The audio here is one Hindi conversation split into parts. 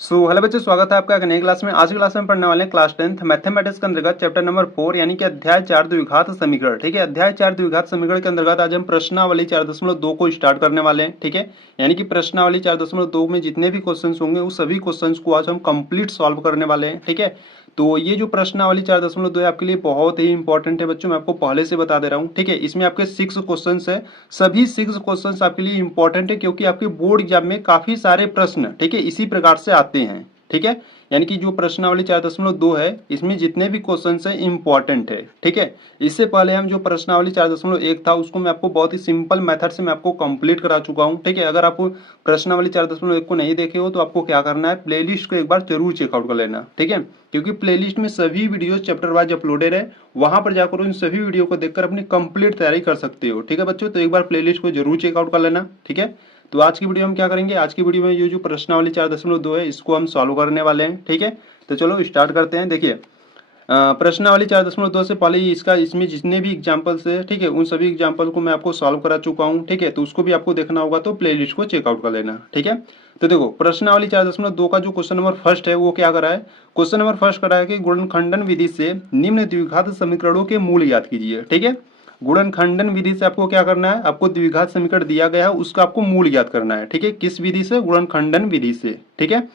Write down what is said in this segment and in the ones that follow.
हेलो बच्चों, स्वागत है आपका एक नई क्लास में। आज की क्लास में पढ़ने वाले हैं क्लास 10th मैथमेटिक्स के अंतर्गत चैप्टर नंबर 4 यानी कि अध्याय 4 द्विघात समीकरण। ठीक है, अध्याय 4 द्विघात समीकरण के अंतर्गत आज हम प्रश्नावली 4.2 को स्टार्ट करने वाले हैं। ठीक है, यानी कि प्रश्नावली 4.2 में जितने भी क्वेश्चंस होंगे उस सभी क्वेश्चंस को आज हम कंप्लीट सॉल्व करने वाले हैं। ठीक है, तो ये जो प्रश्नावली 4.2 है आपके लिए बहुत ही इंपॉर्टेंट है बच्चों, मैं आपको पहले से बता दे रहा हूँ। ठीक है, इसमें आपके 6 क्वेश्चंस है, सभी 6 क्वेश्चंस आपके लिए इंपॉर्टेंट है क्योंकि आपके बोर्ड एग्जाम में काफी सारे प्रश्न ठीक है इसी प्रकार से आते हैं। ठीक है, यानी कि जो प्रश्नावली 4.2 है इसमें जितने भी क्वेश्चन है इंपॉर्टेंट है। ठीक है, इससे पहले हम जो प्रश्नावली 4.1 था उसको मैं आपको बहुत ही सिंपल मेथड से मैं आपको कंप्लीट करा चुका हूं। ठीक है, अगर आप प्रश्नावली 4.1 को नहीं देखे हो तो आपको क्या करना है, प्लेलिस्ट को एक बार जरूर चेकआउट कर लेना। ठीक है, क्योंकि प्लेलिस्ट में सभी वीडियो चैप्टर वाइज अपलोडेड है, वहां पर जाकर उन सभी वीडियो को देखकर अपनी कंप्लीट तैयारी कर सकते हो। ठीक है बच्चों, तो एक बार प्लेलिस्ट को जरूर चेकआउट कर लेना। ठीक है, तो आज की वीडियो में क्या करेंगे, आज की वीडियो में ये जो प्रश्नावली 4.2 है इसको हम सॉल्व करने वाले हैं। ठीक है, तो चलो स्टार्ट करते हैं। देखिए प्रश्नावली 4.2 से पहले ही इसमें जितने भी एग्जाम्पल्स है ठीक है उन सभी एग्जाम्पल को मैं आपको सॉल्व करा चुका हूँ। ठीक है, तो उसको भी आपको देखना होगा तो प्लेलिस्ट को चेकआउट कर लेना। ठीक है, तो देखो प्रश्नावली 4.2 का जो क्वेश्चन नंबर फर्स्ट है वो क्या कर रहा है, क्वेश्चन नंबर फर्स्ट कर रहा है कि गुणनखंडन विधि से निम्न द्विघात समीकरणों के मूल ज्ञात कीजिए। ठीक है, गुणनखंडन विधि से आपको क्या करना है, आपको द्विघात समीकरण दिया गया है उसका आपको मूल ज्ञात करना है। ठीक है, किस विधि से, गुणनखंडन विधि से। ठीक है,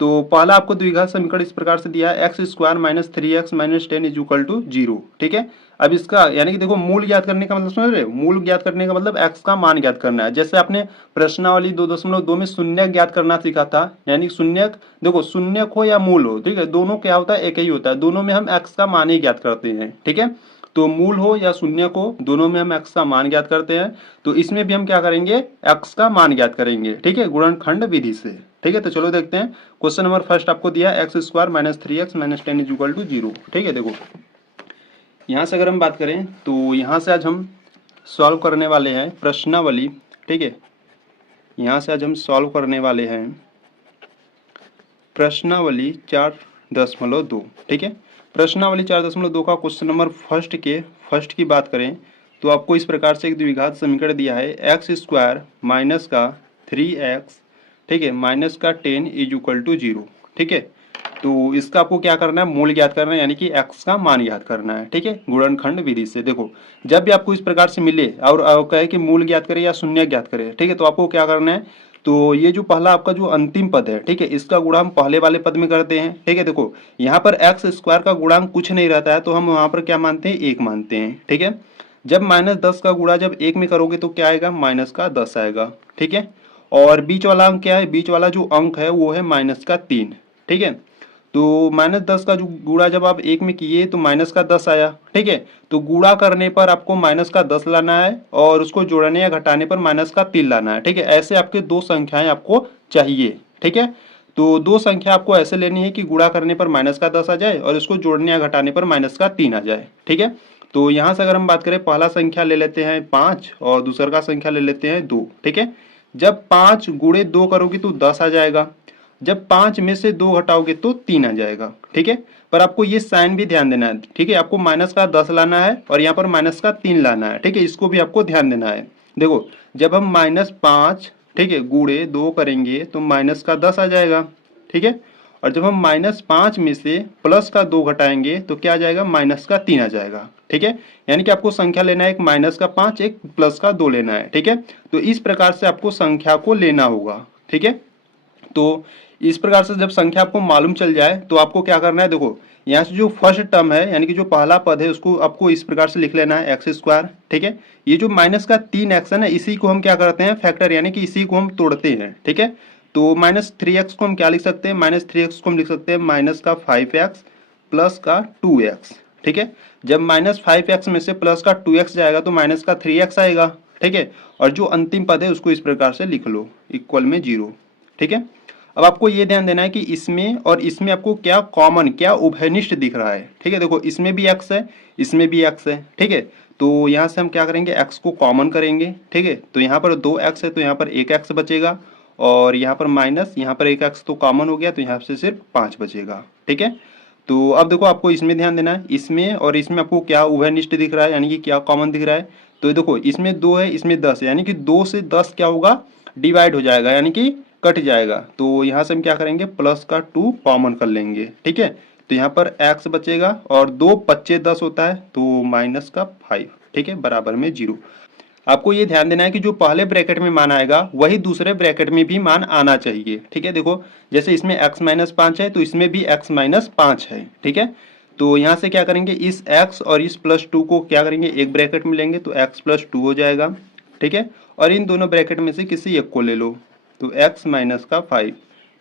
तो पहला आपको द्विघात समीकरण इस प्रकार से दिया है x square minus 3x minus 10 is equal to 0। ठीक है, अब इसका यानी कि देखो मूल ज्ञात करने का मतलब समझ रहे हो, मूल ज्ञात करने का मतलब x का मान ज्ञात करना है। जैसे आपने प्रश्नावली 2.2 में शून्य ज्ञात करना सीखा था, यानी शून्य देखो शून्य हो या मूल हो, ठीक है दोनों क्या होता है, एक ही होता है, दोनों में हम x का मान ही ज्ञात करते हैं। ठीक है, तो मूल हो या शून्य को दोनों में हम x का मान ज्ञात करते हैं, तो इसमें भी हम क्या करेंगे, x का मान ज्ञात करेंगे। ठीक है, गुणनखंड विधि से। ठीक है, तो चलो देखते हैं क्वेश्चन नंबर फर्स्ट आपको दिया है x square minus 3x minus 10 is equal to 0। ठीक है, देखो यहाँ से अगर हम बात करें तो यहाँ से आज हम सॉल्व करने वाले हैं प्रश्नावली। ठीक है, यहाँ से आज हम सॉल्व करने वाले हैं प्रश्नावली 4.2। ठीक है, प्रश्नावली 4.2 का क्वेश्चन नंबर फर्स्ट की बात करें तो आपको इस प्रकार से एक द्विघात समीकरण दिया है एक्स स्क्वायर माइनस का 3x ठीक है माइनस का 10 इज इक्वल टू 0। ठीक है, तो इसका आपको क्या करना है, मूल ज्ञात करना है, यानी कि x का मान ज्ञात करना है। ठीक है, गुणनखंड विधि से। देखो जब भी आपको इस प्रकार से मिले और कहे कि मूल ज्ञात करे या शून्य ज्ञात करे, ठीक है, तो आपको क्या करना है, तो ये जो पहला आपका जो अंतिम पद है ठीक है इसका गुणा हम पहले वाले पद में करते हैं। ठीक है, देखो यहाँ पर एक्स स्क्वायर का गुणांक कुछ नहीं रहता है तो हम वहां पर क्या मानते हैं, 1 मानते हैं। ठीक है, जब -10 का गुणा जब 1 में करोगे तो क्या आएगा, -10 आएगा। ठीक है, और बीच वाला अंक क्या है, बीच वाला जो अंक है वो है -3। ठीक है, तो -10 का जो गुणा जब आप 1 में किए तो -10 आया। ठीक है, तो गुणा करने पर आपको -10 लाना है और उसको जोड़ने या घटाने पर -3 लाना है। ठीक है, ऐसे आपके दो संख्याएं आपको चाहिए। ठीक है, तो दो संख्या आपको ऐसे लेनी है कि गुणा करने पर -10 आ जाए और इसको जोड़ने या घटाने पर -3 आ जाए। ठीक है, तो यहाँ से अगर हम बात करें पहला संख्या ले लेते हैं 5 और दूसरा का संख्या ले लेते हैं 2। ठीक है, जब 5 गुणे 2 करोगे तो 10 आ जाएगा, जब 5 में से 2 घटाओगे तो 3 आ जाएगा। ठीक है, पर आपको ये साइन भी ध्यान देना है। ठीक है, आपको -10 लाना है और यहाँ पर -3 लाना है। ठीक है, इसको भी आपको ध्यान देना है। देखो जब हम -5 ठीक है गुणे 2 करेंगे तो -10 आ जाएगा। ठीक है, और जब हम -5 में से +2 घटाएंगे तो क्या आ जाएगा, -3 आ जाएगा। ठीक है, यानी कि आपको संख्या लेना है, एक -5 एक +2 लेना है। ठीक है, तो इस प्रकार से आपको संख्या को लेना होगा। ठीक है, तो इस प्रकार से जब संख्या आपको मालूम चल जाए तो आपको क्या करना है, देखो यहाँ से जो फर्स्ट टर्म है यानी कि जो पहला पद है उसको आपको इस प्रकार से लिख लेना है एक्स स्क्वायर। ठीक है, ये जो -3x है ना इसी को हम क्या करते हैं, फैक्टर यानी कि इसी को हम तोड़ते हैं। ठीक है, तो -3x को हम क्या लिख सकते हैं, -3x को हम लिख सकते हैं -5x प्लस का 2x। ठीक है, जब -5x में से प्लस का 2x जाएगा तो -3x आएगा। ठीक है, और जो अंतिम पद है उसको इस प्रकार से लिख लो इक्वल में 0। ठीक है, अब आपको ये ध्यान देना है कि इसमें और इसमें आपको क्या कॉमन, क्या उभयनिष्ठ दिख रहा है। ठीक है, देखो इसमें भी x है, इसमें भी x है। ठीक है, तो यहाँ से हम क्या करेंगे, x को कॉमन करेंगे। ठीक है, तो यहाँ पर 2x है तो यहाँ पर 1x बचेगा और यहाँ पर माइनस, यहाँ पर 1x तो कॉमन हो गया तो यहाँ से सिर्फ 5 बचेगा। ठीक है, तो अब देखो आपको इसमें ध्यान देना है, इसमें और इसमें आपको क्या उभयनिष्ठ दिख रहा है यानी कि क्या कॉमन दिख रहा है। तो देखो इसमें 2 है, इसमें 10 है, यानी कि 2 से 10 क्या होगा, डिवाइड हो जाएगा, यानी कि कट जाएगा, तो यहाँ से हम क्या करेंगे प्लस का 2 कॉमन कर लेंगे, ठीक है। तो यहाँ पर x बचेगा और 2 पच्चे 10 होता है तो माइनस का 5, ठीक है, बराबर में 0। आपको ये ध्यान देना है कि जो पहले ब्रैकेट में मान आएगा वही दूसरे ब्रैकेट में भी मान आना चाहिए, ठीक है। देखो जैसे इसमें x माइनस 5 है तो इसमें भी x माइनस 5 है, ठीक है। तो यहाँ से क्या करेंगे इस x और इस प्लस 2 को क्या करेंगे एक ब्रैकेट में लेंगे तो x प्लस 2 हो जाएगा, ठीक है। और इन दोनों ब्रैकेट में से किसी एक को ले लो तो x माइनस का 5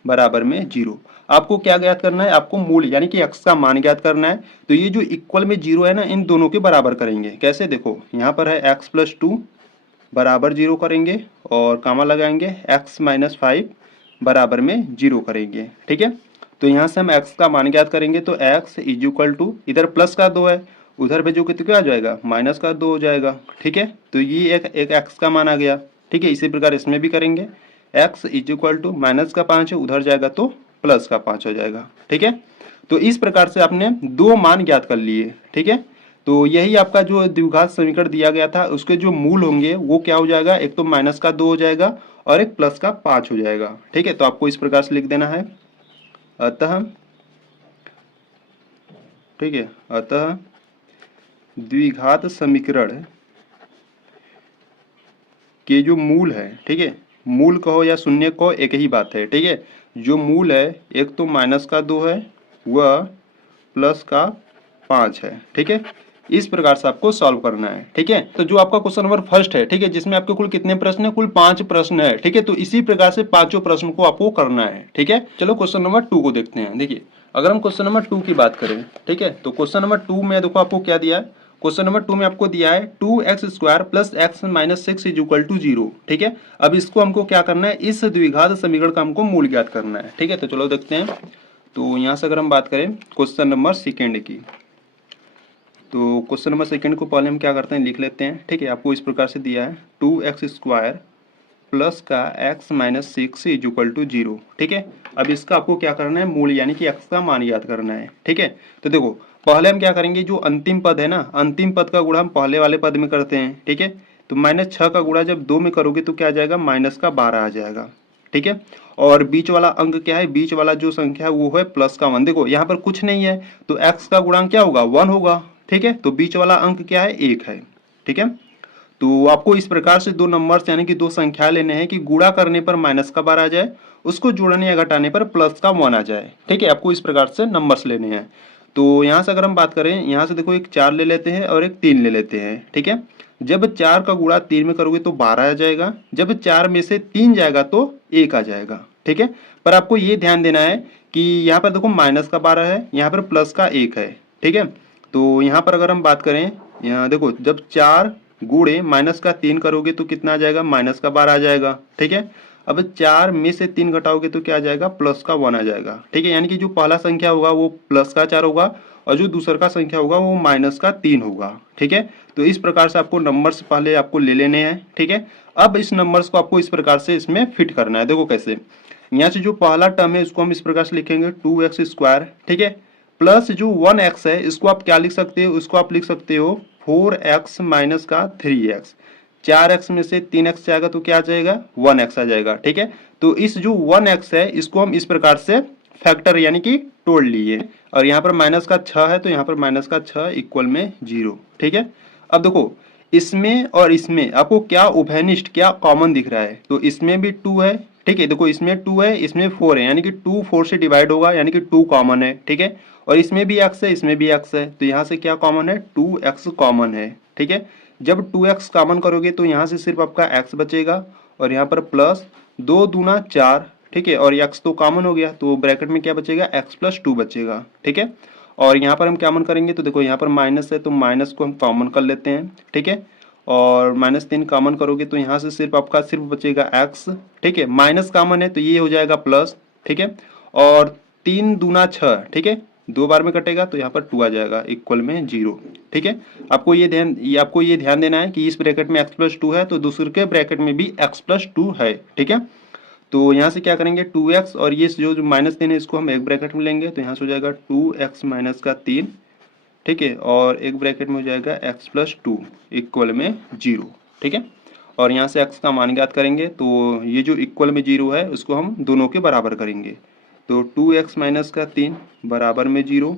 बराबर में 0। आपको क्या ज्ञात करना है, आपको मूल यानी कि x का मान ज्ञात करना है। तो ये जो इक्वल में 0 है ना, इन दोनों के बराबर करेंगे। कैसे, देखो यहाँ पर है x प्लस 2 बराबर 0 करेंगे और कामा लगाएंगे x माइनस 5 बराबर में 0 करेंगे, ठीक है। तो यहाँ से हम x का मान ज्ञात करेंगे तो x इज इक्वल टू इधर प्लस का 2 है, उधर भेजोगे तो क्या आ जाएगा माइनस का 2 हो जाएगा, ठीक है। तो ये एक x का मान आ गया, ठीक है। इसी प्रकार इसमें भी करेंगे x is equal to minus का 5 है, उधर जाएगा तो प्लस का 5 हो जाएगा, ठीक है। तो इस प्रकार से आपने दो मान ज्ञात कर लिए, ठीक है। तो यही आपका जो द्विघात समीकरण दिया गया था उसके जो मूल होंगे वो क्या हो जाएगा, एक तो माइनस का 2 हो जाएगा और एक प्लस का 5 हो जाएगा, ठीक है। तो आपको इस प्रकार से लिख देना है अतः, ठीक है, अतः द्विघात समीकरण के जो मूल है, ठीक है, मूल कहो या शून्य कहो एक ही बात है, ठीक है। जो मूल है एक तो माइनस का 2 है वह प्लस का 5 है, ठीक है। इस प्रकार से आपको सॉल्व करना है, ठीक है। तो जो आपका क्वेश्चन नंबर फर्स्ट है, ठीक है, जिसमें आपके कुल कितने प्रश्न है, कुल 5 प्रश्न है, ठीक है। तो इसी प्रकार से पांचों प्रश्न को आपको करना है, ठीक है। चलो क्वेश्चन नंबर 2 को देखते हैं। देखिए अगर हम क्वेश्चन नंबर 2 की बात करें, ठीक है, तो क्वेश्चन नंबर 2 में देखो आपको क्या दिया है, क्वेश्चन नंबर 2 में आपको दिया है 2x² plus x minus 6 is equal to 0, ठीक है। अब इसको हमको क्या करना है, इस द्विघात समीकरण का हमको मूल ज्ञात करना है, ठीक है। तो चलो देखते हैं। तो यहाँ से अगर हम बात करें क्वेश्चन नंबर सेकेंड की, तो क्वेश्चन नंबर सेकेंड को पहले हम क्या करते हैं लिख लेते हैं, ठीक है। आपको इस प्रकार से दिया है 2x² प्लस का x minus 6 is equal to 0, ठीक है। अब इसका आपको क्या करना है मूल यानी कि x का मान याद करना है, ठीक है। तो देखो पहले हम क्या करेंगे, जो अंतिम पद है ना, अंतिम पद का गुणा हम पहले वाले पद में करते हैं, ठीक है। तो -6 का गुणा जब 2 में करोगे तो क्या आ जाएगा माइनस का 12 आ जाएगा, ठीक है। और बीच वाला अंक क्या है, बीच वाला जो संख्या है वो है प्लस का 1। देखो यहाँ पर कुछ नहीं है तो x का गुणांक क्या होगा 1 होगा, ठीक है। तो बीच वाला अंक क्या है 1 है, ठीक है। तो आपको इस प्रकार से दो नंबर्स यानी कि दो संख्या लेने हैं कि गुणा करने पर माइनस का 12 आ जाए, उसको जोड़ने या घटाने पर प्लस का 1 आ जाए, ठीक है। आपको इस प्रकार से नंबर्स लेने हैं। तो यहाँ से अगर हम बात करें, यहाँ से देखो एक 4 ले लेते हैं और एक 3 ले लेते हैं, ठीक है। जब 4 का गुणा 3 में करोगे तो 12 आ जाएगा, जब 4 में से 3 जाएगा तो 1 आ जाएगा, ठीक है। पर आपको ये ध्यान देना है कि यहाँ पर देखो माइनस का 12 है, यहाँ पर प्लस का 1 है, ठीक है। तो यहाँ पर अगर हम बात करें, यहाँ देखो जब 4 गुणे माइनस का 3 करोगे तो कितना आ जाएगा माइनस का 12 आ जाएगा, ठीक है। अब 4 में से 3 घटाओगे तो क्या आ जाएगा प्लस का 1 आ जाएगा, ठीक है। यानी कि जो पहला संख्या होगा वो प्लस का 4 होगा और जो दूसरा का संख्या होगा वो माइनस का 3 होगा, ठीक है। तो इस प्रकार से आपको नंबर्स पहले आपको ले लेने हैं, ठीक है। अब इस नंबर्स को आपको इस प्रकार से इसमें फिट करना है। देखो कैसे, यहाँ से जो पहला टर्म है इसको हम इस प्रकार से लिखेंगे 2x², ठीक है, प्लस जो 1x है इसको आप क्या लिख सकते हो, उसको आप लिख सकते हो 4x माइनस का 3x। 4x में से 3x जाएगा तो क्या आ जाएगा 1x आ जाएगा, ठीक है। तो इस जो 1x है इसको हम इस प्रकार से फैक्टर यानी कि तोड़ लिए, और यहाँ पर माइनस का 6 है तो यहाँ पर माइनस का 6 इक्वल में 0, ठीक है। अब देखो इसमें और इसमें आपको क्या उभयनिष्ठ क्या कॉमन दिख रहा है, तो इसमें भी 2 है, ठीक है। देखो इसमें 2 है इसमें 4 है, यानी कि 2 4 से डिवाइड होगा यानी कि 2 कॉमन है, ठीक है। और इसमें भी x है इसमें भी x है, तो यहाँ से क्या कॉमन है 2x कॉमन है, ठीक है। जब 2x कॉमन करोगे तो यहाँ से सिर्फ आपका x बचेगा और यहाँ पर प्लस 2 दूना 4, ठीक है। और x तो कॉमन हो गया तो ब्रैकेट में क्या बचेगा x प्लस 2 बचेगा, ठीक है। और यहाँ पर हम क्या कॉमन करेंगे, तो देखो यहाँ पर माइनस है तो माइनस को हम कॉमन कर लेते हैं, ठीक है। और -3 कॉमन करोगे तो यहाँ से सिर्फ आपका सिर्फ बचेगा x, ठीक है। माइनस कॉमन है तो ये हो जाएगा प्लस, ठीक है। और 3 दूना 6, ठीक है, 2 बार में कटेगा तो यहाँ पर 2 आ जाएगा इक्वल में 0, ठीक है। आपको ये ध्यान देना है कि इस ब्रैकेट में x प्लस 2 है तो दूसरे के ब्रैकेट में भी x प्लस 2 है, ठीक है। तो यहाँ से क्या करेंगे 2x और ये जो -3 है इसको हम एक ब्रैकेट में लेंगे तो यहाँ से हो जाएगा 2x माइनस का 3, ठीक है। और एक ब्रैकेट में हो जाएगा x प्लस 2 इक्वल में 0, ठीक है। और यहाँ से x का मान ज्ञात करेंगे। तो ये जो इक्वल में 0 है उसको हम दोनों के बराबर करेंगे। तो 2x माइनस का 3 बराबर में 0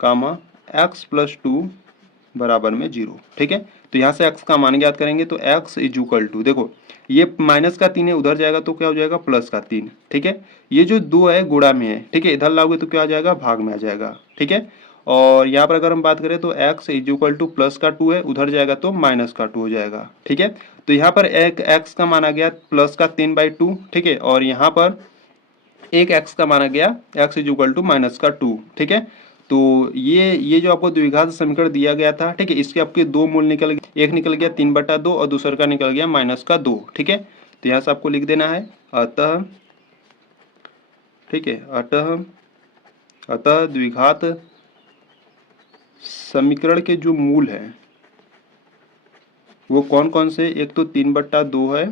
कामा x प्लस 2 बराबर में 0। ठीक है, तो यहाँ से x का मान ज्ञात करेंगे। तो x इज इक्वल टू, देखो ये माइनस का 3 है, उधर जाएगा तो क्या हो जाएगा प्लस का 3। ठीक है, ये जो 2 है गुणा में है। ठीक है, इधर लाओगे तो क्या आ जाएगा भाग में आ जाएगा। ठीक है, और यहाँ पर अगर हम बात करें तो x is equal two plus का 2 है, उधर जाएगा तो माइनस का 2 हो जाएगा। ठीक है, तो यहाँ पर एक x का मान आ गया प्लस का 3/2। ठीक है, और यहाँ पर एक x का माना गया x is equal to minus का 2। ठीक है, तो ये जो आपको द्विघात समीकरण दिया गया था, ठीक है, इसके आपके दो मूल निकल गए, एक निकल गया 3/2 और दूसरा का निकल गया माइनस का 2। ठीक है, तो यहाँ से आपको लिख देना है अतः, ठीक है, अतः द्विघात समीकरण के जो मूल है वो कौन कौन से, एक तो 3/2 है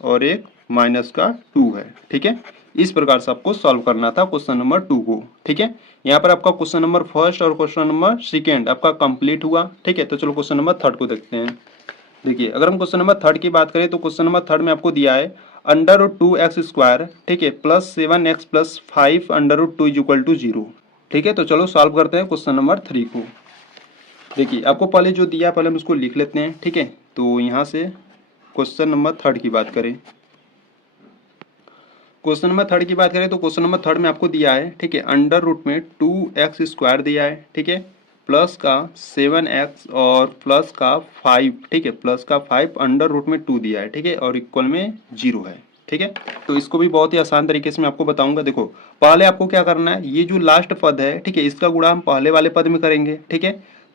और एक माइनस का 2 है। ठीक है, इस प्रकार से आपको सॉल्व करना था क्वेश्चन नंबर 2 को। ठीक है, यहाँ पर आपका क्वेश्चन नंबर फर्स्ट और क्वेश्चन नंबर सेकेंड आपका कंप्लीट हुआ। ठीक है, तो चलो क्वेश्चन नंबर थर्ड को देखते हैं। देखिए, अगर हम क्वेश्चन नंबर थर्ड की बात करें तो क्वेश्चन नंबर थर्ड में आपको दिया है √2x², ठीक है, plus 7x plus 5√2 is equal to 0। ठीक है, तो चलो सॉल्व करते हैं क्वेश्चन नंबर 3 को। देखिए, आपको पहले जो दिया पहले हम उसको लिख लेते हैं। ठीक है, तो यहाँ से क्वेश्चन नंबर थर्ड की बात करें, क्वेश्चन नंबर थर्ड की बात करें तो क्वेश्चन नंबर थर्ड में आपको दिया है, ठीक है, √2x² दिया है। ठीक है, प्लस का 7x और प्लस का 5, ठीक है, प्लस का 5 √2 दिया है। ठीक है, और इक्वल में 0 है। ठीक है, तो इसको भी बहुत ही आसान तरीके से मैं आपको बताऊंगा। देखो, पहले आपको क्या करना है, ये जो लास्ट पद है, ठीक है, इसका गुणा हम पहले वाले पद में करेंगे। ठीक है,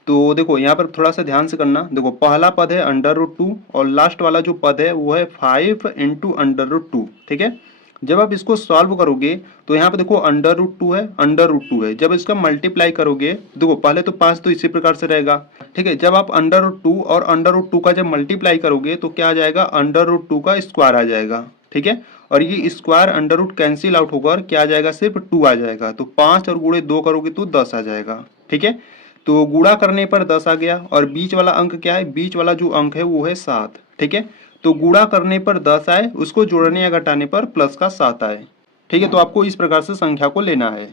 तो देखो यहाँ पर थोड़ा सा ध्यान से करना। देखो, पहला पद है √2 और लास्ट वाला जो पद है वो है 5 × √2। ठीक है, जब आप इसको सॉल्व करोगे तो यहाँ पे देखो √2 है, √2 है। जब इसका मल्टीप्लाई करोगे, देखो पहले तो 5 तो इसी प्रकार से रहेगा। ठीक है, जब आप √2 और √2 का जब मल्टीप्लाई करोगे तो क्या आ जाएगा, √2 का स्क्वायर आ जाएगा। ठीक है, और ये स्क्वायर √ कैंसिल आउट होकर क्या आ जाएगा, सिर्फ 2 आ जाएगा। तो 5 और गुणे 2 करोगे तो 10 आ जाएगा। ठीक है, तो गुणा करने पर 10 आ गया। और बीच वाला अंक क्या है, बीच वाला जो अंक है वो है 7। ठीक है, तो गुणा करने पर 10 आए, उसको जोड़ने या घटाने पर प्लस का 7 आए। ठीक है, तो आपको इस प्रकार से संख्या को लेना है।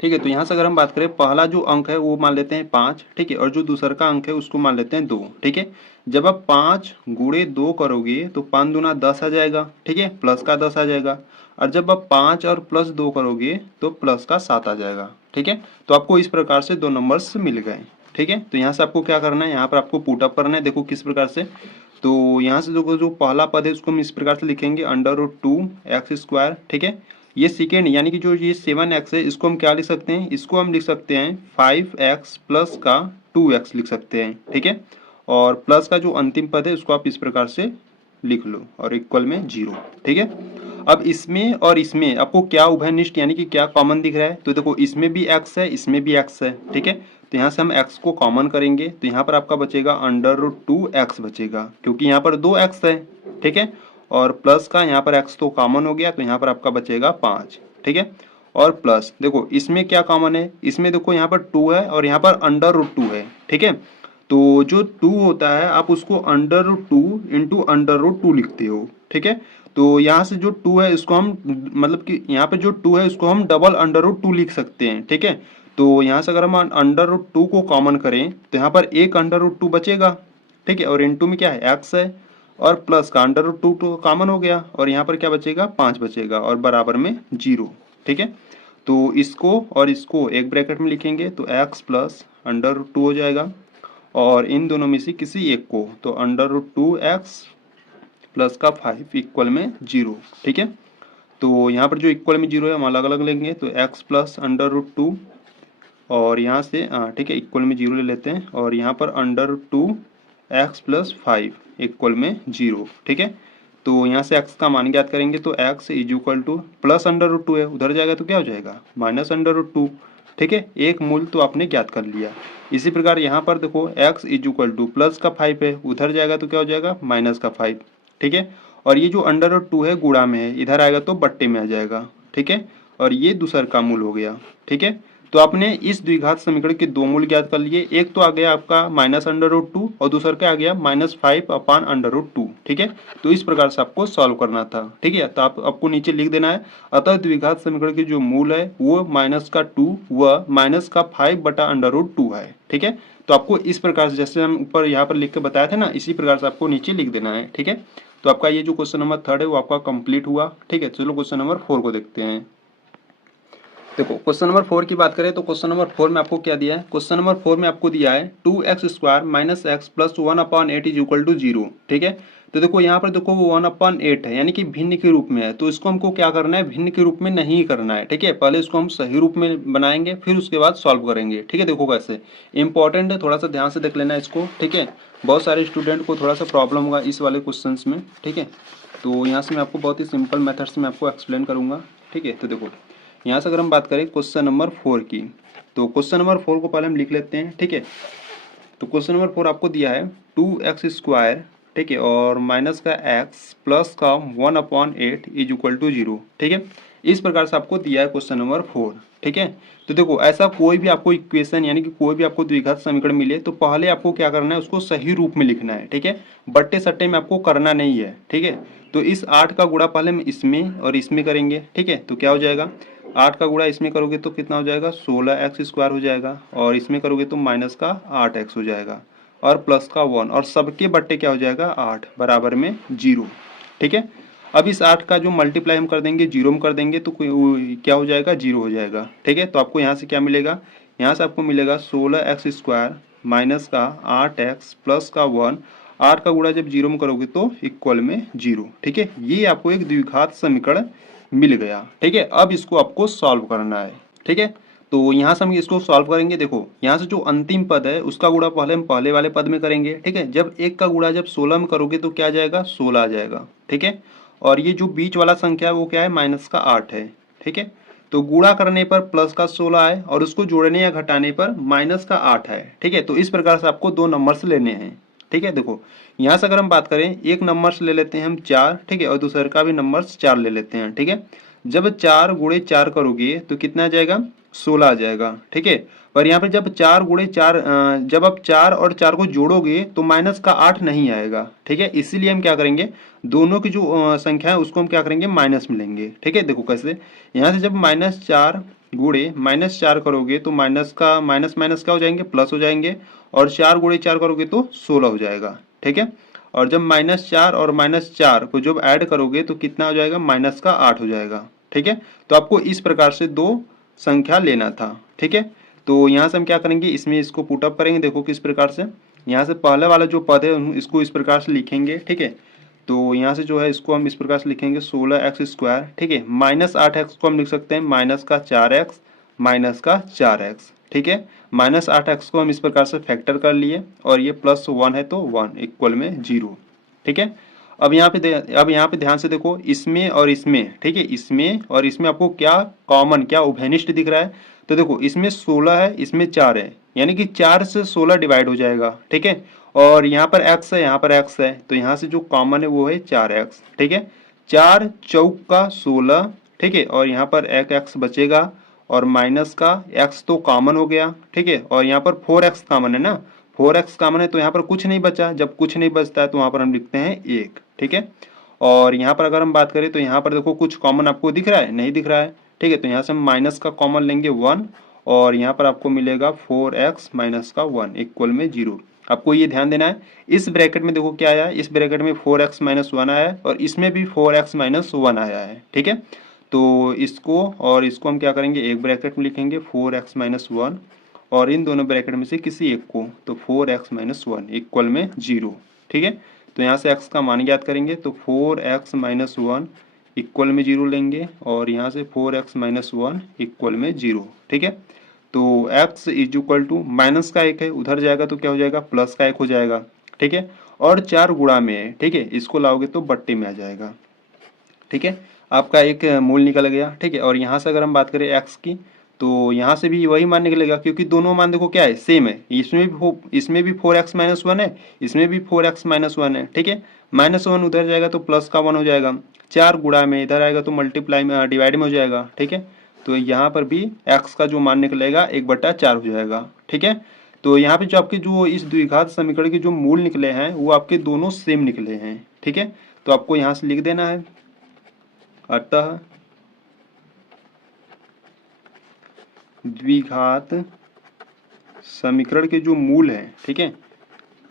ठीक है, तो यहाँ से अगर हम बात करें, पहला जो अंक है वो मान लेते हैं 5। ठीक है, और जो दूसरा का अंक है उसको मान लेते हैं 2। ठीक है, जब आप 5 गुणे 2 करोगे तो 5 दूना 10 आ जाएगा। ठीक है, प्लस का 10 आ जाएगा। और जब आप 5 और प्लस 2 करोगे तो प्लस का 7 आ जाएगा। ठीक है, तो आपको इस प्रकार से दो नंबर्स मिल गए। ठीक है, तो यहाँ से आपको क्या करना है, यहाँ पर आपको पुटअप करना है। देखो किस प्रकार से, तो यहाँ से जो पहला पद है उसको हम इस प्रकार से लिखेंगे √2x²। ठीक है, ये सेकेंड यानी कि जो ये 7x है इसको हम क्या लिख सकते हैं, इसको हम लिख सकते हैं 5x प्लस का 2x लिख सकते हैं। ठीक है, और प्लस का जो अंतिम पद है उसको आप इस प्रकार से लिख लो और इक्वल में 0। ठीक है, अब इसमें और इसमें आपको क्या उभयनिष्ठ यानी कि क्या कॉमन दिख रहा है, तो देखो इसमें भी x है, इसमें भी x है। ठीक है, तो यहाँ से हम x को कॉमन करेंगे तो यहाँ पर आपका बचेगा √2x बचेगा, क्योंकि यहाँ पर 2x है। ठीक है, और प्लस का यहाँ पर x तो कॉमन हो गया तो यहाँ पर आपका बचेगा 5। ठीक है, और प्लस देखो इसमें क्या कॉमन है, इसमें देखो यहाँ पर 2 है और यहाँ पर √2 है। ठीक है, तो जो 2 होता है आप उसको √2 × √2 लिखते हो। ठीक है, तो यहाँ से जो 2 है इसको हम मतलब कि यहाँ पे जो 2 है उसको हम डबल √2 लिख सकते हैं। ठीक है, तो यहाँ से अगर हम √2 को कॉमन करें तो यहाँ पर एक √2 बचेगा। ठीक है, और इनटू में क्या है x है, और प्लस का √2 तो कॉमन हो गया और यहाँ पर क्या बचेगा 5 बचेगा और बराबर में 0। ठीक है, तो इसको और इसको एक ब्रैकेट में लिखेंगे तो x प्लस √2 हो जाएगा, और इन दोनों में से किसी एक को तो √2x प्लस का 5 इक्वल में 0। ठीक है, तो यहाँ पर जो इक्वल में 0 है हम अलग अलग लेंगे तो x प्लस √2 और यहाँ से ठीक है इक्वल में 0 ले लेते हैं, और यहाँ पर √2x प्लस 5 इक्वल में 0। ठीक है, तो यहाँ से x का मान ज्ञात करेंगे तो x is equal two plus √2 है, उधर जाएगा तो क्या हो जाएगा माइनस √2। ठीक है, एक मूल तो आपने ज्ञात कर लिया। इसी प्रकार यहाँ पर देखो x is equal two plus का 5 है, उधर जाएगा तो क्या हो जाएगा माइनस का 5। ठीक है, और ये जो √2 है गुणा में है, इधर आएगा तो बट्टे में आ जाएगा। ठीक है, और ये दूसरा का मूल हो गया। ठीक है, तो आपने इस द्विघात समीकरण के दो मूल ज्ञात कर लिए, एक तो आ गया आपका -√2 और दूसरा क्या आ गया -5/√2। ठीक है। तो इस प्रकार से आपको सॉल्व करना था, ठीक है। तो आपको नीचे लिख देना है, अतः द्विघात समीकरण की जो मूल है वो -2 व -5/√2 है, ठीक है। तो आपको इस प्रकार से, जैसे हम ऊपर यहाँ पर लिख के बताया था ना, इसी प्रकार से आपको नीचे लिख देना है, ठीक है। तो आपका ये जो क्वेश्चन नंबर 3 है वो आपका कंप्लीट हुआ, ठीक है। चलो क्वेश्चन नंबर 4 को देखते हैं। देखो क्वेश्चन नंबर 4 की बात करें तो क्वेश्चन नंबर 4 में आपको क्या दिया है, क्वेश्चन नंबर 4 में आपको दिया है 2x² - x + 1/8 = 0, ठीक है। तो देखो यहाँ पर देखो वो 1/8 है, यानी कि भिन्न के रूप में है, तो इसको हमको क्या करना है, भिन्न के रूप में नहीं करना है, ठीक है। पहले इसको हम सही रूप में बनाएंगे, फिर उसके बाद सॉल्व करेंगे, ठीक है। देखो कैसे इंपॉर्टेंट है, थोड़ा सा ध्यान से देख लेना इसको, ठीक है। बहुत सारे स्टूडेंट को थोड़ा सा प्रॉब्लम होगा इस वाले क्वेश्चन में, ठीक है। तो यहाँ से मैं आपको बहुत ही सिंपल मेथड से मैं आपको एक्सप्लेन करूँगा, ठीक है। तो देखो यहाँ से अगर हम बात करें क्वेश्चन नंबर 4 की, तो क्वेश्चन नंबर 4 को पहले हम लिख लेते हैं, ठीक है। तो क्वेश्चन नंबर 4 आपको दिया है 2x², ठीक है, और माइनस का x प्लस का 1/8 = 0, ठीक है। इस प्रकार से आपको दिया है क्वेश्चन नंबर 4, ठीक है। तो देखो ऐसा कोई भी आपको इक्वेशन यानी कि कोई भी आपको द्विघात समीकरण मिले तो पहले आपको क्या करना है, उसको सही रूप में लिखना है, ठीक है। बट्टे सट्टे में आपको करना नहीं है, ठीक है। तो इस 8 का गुणा पहले हम इसमें और इसमें करेंगे, ठीक है। तो क्या हो जाएगा, 8 का गुणा इसमें करोगे तो कितना हो जाएगा, 16x² हो जाएगा, और इसमें करोगे तो माइनस का 8x हो जाएगा, और प्लस का 1, और सबके बट्टे क्या हो जाएगा 8 बराबर में 0, ठीक है। अब इस 8 का जो मल्टीप्लाई हम कर देंगे 0 में कर देंगे तो क्या हो जाएगा, 0 हो जाएगा, ठीक है। तो आपको यहाँ से क्या मिलेगा, यहाँ से आपको मिलेगा 16x² माइनस का 8x प्लस का 1, 8 का गुणा जब 0 में करोगे तो इक्वल में 0, ठीक है। ये आपको एक द्विघात समीकरण मिल गया, ठीक है। अब इसको आपको सॉल्व करना है, ठीक है। तो यहाँ से हम इसको सॉल्व करेंगे। देखो यहाँ से जो अंतिम पद है उसका गुणा पहले हम पहले वाले पद में करेंगे, ठीक है। जब 1 का गुणा जब 16 में करोगे तो क्या आ जाएगा, 16 आ जाएगा, ठीक है। और ये जो बीच वाला संख्या है वो क्या है, माइनस का 8 है, ठीक है। तो गुणा करने पर प्लस का 16 है और उसको जोड़ने या घटाने पर माइनस का 8 है, ठीक है। तो इस प्रकार से आपको दो नंबर्स लेने हैं, ठीक है। देखो यहाँ से अगर हम बात करें, एक नंबर्स ले लेते हैं हम 4, ठीक है, और दूसरे का भी नंबर्स 4 ले लेते हैं, ठीक है। जब 4 गुणे 4 करोगे तो कितना आ जाएगा, 16 आ जाएगा, ठीक है। पर यहाँ पे जब 4 गुणे 4 जब आप 4 और 4 को जोड़ोगे तो माइनस का 8 नहीं आएगा, ठीक है। इसीलिए हम क्या करेंगे, दोनों की जो संख्या है उसको हम क्या करेंगे, माइनस में लेंगे, ठीक है। देखो कैसे, यहाँ से जब -4 गुणे -4 करोगे तो माइनस का माइनस माइनस क्या हो जाएंगे, प्लस हो जाएंगे, और 4 गुणे 4 करोगे तो 16 हो जाएगा, ठीक है। और जब -4 और -4 को जब ऐड करोगे तो कितना हो जाएगा, माइनस का 8 हो जाएगा, ठीक है। तो आपको इस प्रकार से दो संख्या लेना था, ठीक है। तो यहाँ से हम क्या करेंगे, इसमें इसको पुटअप करेंगे। देखो किस प्रकार से, यहाँ से पहले वाला जो पद है इसको इस प्रकार से लिखेंगे, ठीक है। तो यहाँ से जो है इसको हम इस प्रकार से लिखेंगे 16x², ठीक है, -8x को हम लिख सकते हैं माइनस का 4x माइनस का 4x, ठीक है। -8x को हम इस प्रकार से फैक्टर कर लिए, और ये +1 है तो 1 इक्वल में 0, ठीक है। अब यहाँ पे ध्यान से देखो, इसमें और इसमें, ठीक है, इसमें और इसमें आपको क्या कॉमन, क्या उभयनिष्ठ दिख रहा है। तो देखो इसमें 16 है, इसमें 4 है, यानी कि 4 से 16 डिवाइड हो जाएगा, ठीक है। और यहाँ पर x है, यहाँ पर x है, तो यहाँ से जो कॉमन है वो है 4x, ठीक है। 4 चौक का 16, ठीक है, और यहाँ पर एक x बचेगा, और माइनस का x तो कॉमन हो गया, ठीक है। और यहाँ पर 4x कॉमन है ना, 4x कॉमन है तो यहाँ पर कुछ नहीं बचा, जब कुछ नहीं बचता है तो वहाँ पर हम लिखते हैं 1, ठीक है। और यहाँ पर अगर हम बात करें तो यहाँ पर देखो कुछ कॉमन आपको दिख रहा है, नहीं दिख रहा है, ठीक है। तो यहाँ से हम माइनस का कॉमन लेंगे 1, और यहाँ पर आपको मिलेगा 4x माइनस का 1 इक्वल में 0। आपको ये ध्यान देना है, इस ब्रैकेट में देखो क्या आया है, इस ब्रैकेट में 4x माइनस 1 आया है, और इसमें भी 4x माइनस 1 आया है, ठीक है। तो इसको और इसको हम क्या करेंगे, एक ब्रैकेट में लिखेंगे 4x माइनस 1, और इन दोनों ब्रैकेट में से किसी एक को, तो 4x माइनस 1 इक्वल में 0, ठीक है। तो यहाँ से x का मान ज्ञात करेंगे, तो 4x माइनस 1 इक्वल में 0 लेंगे, और यहाँ से 4x माइनस 1 इक्वल में 0, ठीक है। तो x is equal to minus का 1 है, उधर जाएगा तो क्या हो जाएगा, प्लस का 1 हो जाएगा, ठीक है। और 4 गुणा में है, ठीक है, इसको लाओगे तो बट्टे में आ जाएगा, ठीक है। आपका एक मूल निकल गया, ठीक है। और यहाँ से अगर हम बात करें x की, तो यहाँ से भी वही मान निकलेगा, क्योंकि दोनों मान देखो क्या है, सेम है। इसमें भी 4x माइनस 1 है, इसमें भी 4x माइनस 1 है, ठीक है। -1 उधर जाएगा तो प्लस का 1 हो जाएगा, 4 गुणा में इधर आएगा तो मल्टीप्लाई में डिवाइड में हो जाएगा, ठीक है। तो यहाँ पर भी x का जो मान निकलेगा 1/4 हो जाएगा, ठीक है। तो यहाँ पे जो आपके जो इस द्विघात समीकरण के जो मूल निकले हैं वो आपके दोनों सेम निकले हैं, ठीक है। तो आपको यहाँ से लिख देना है, अतः द्विघात समीकरण के जो मूल है, ठीक है,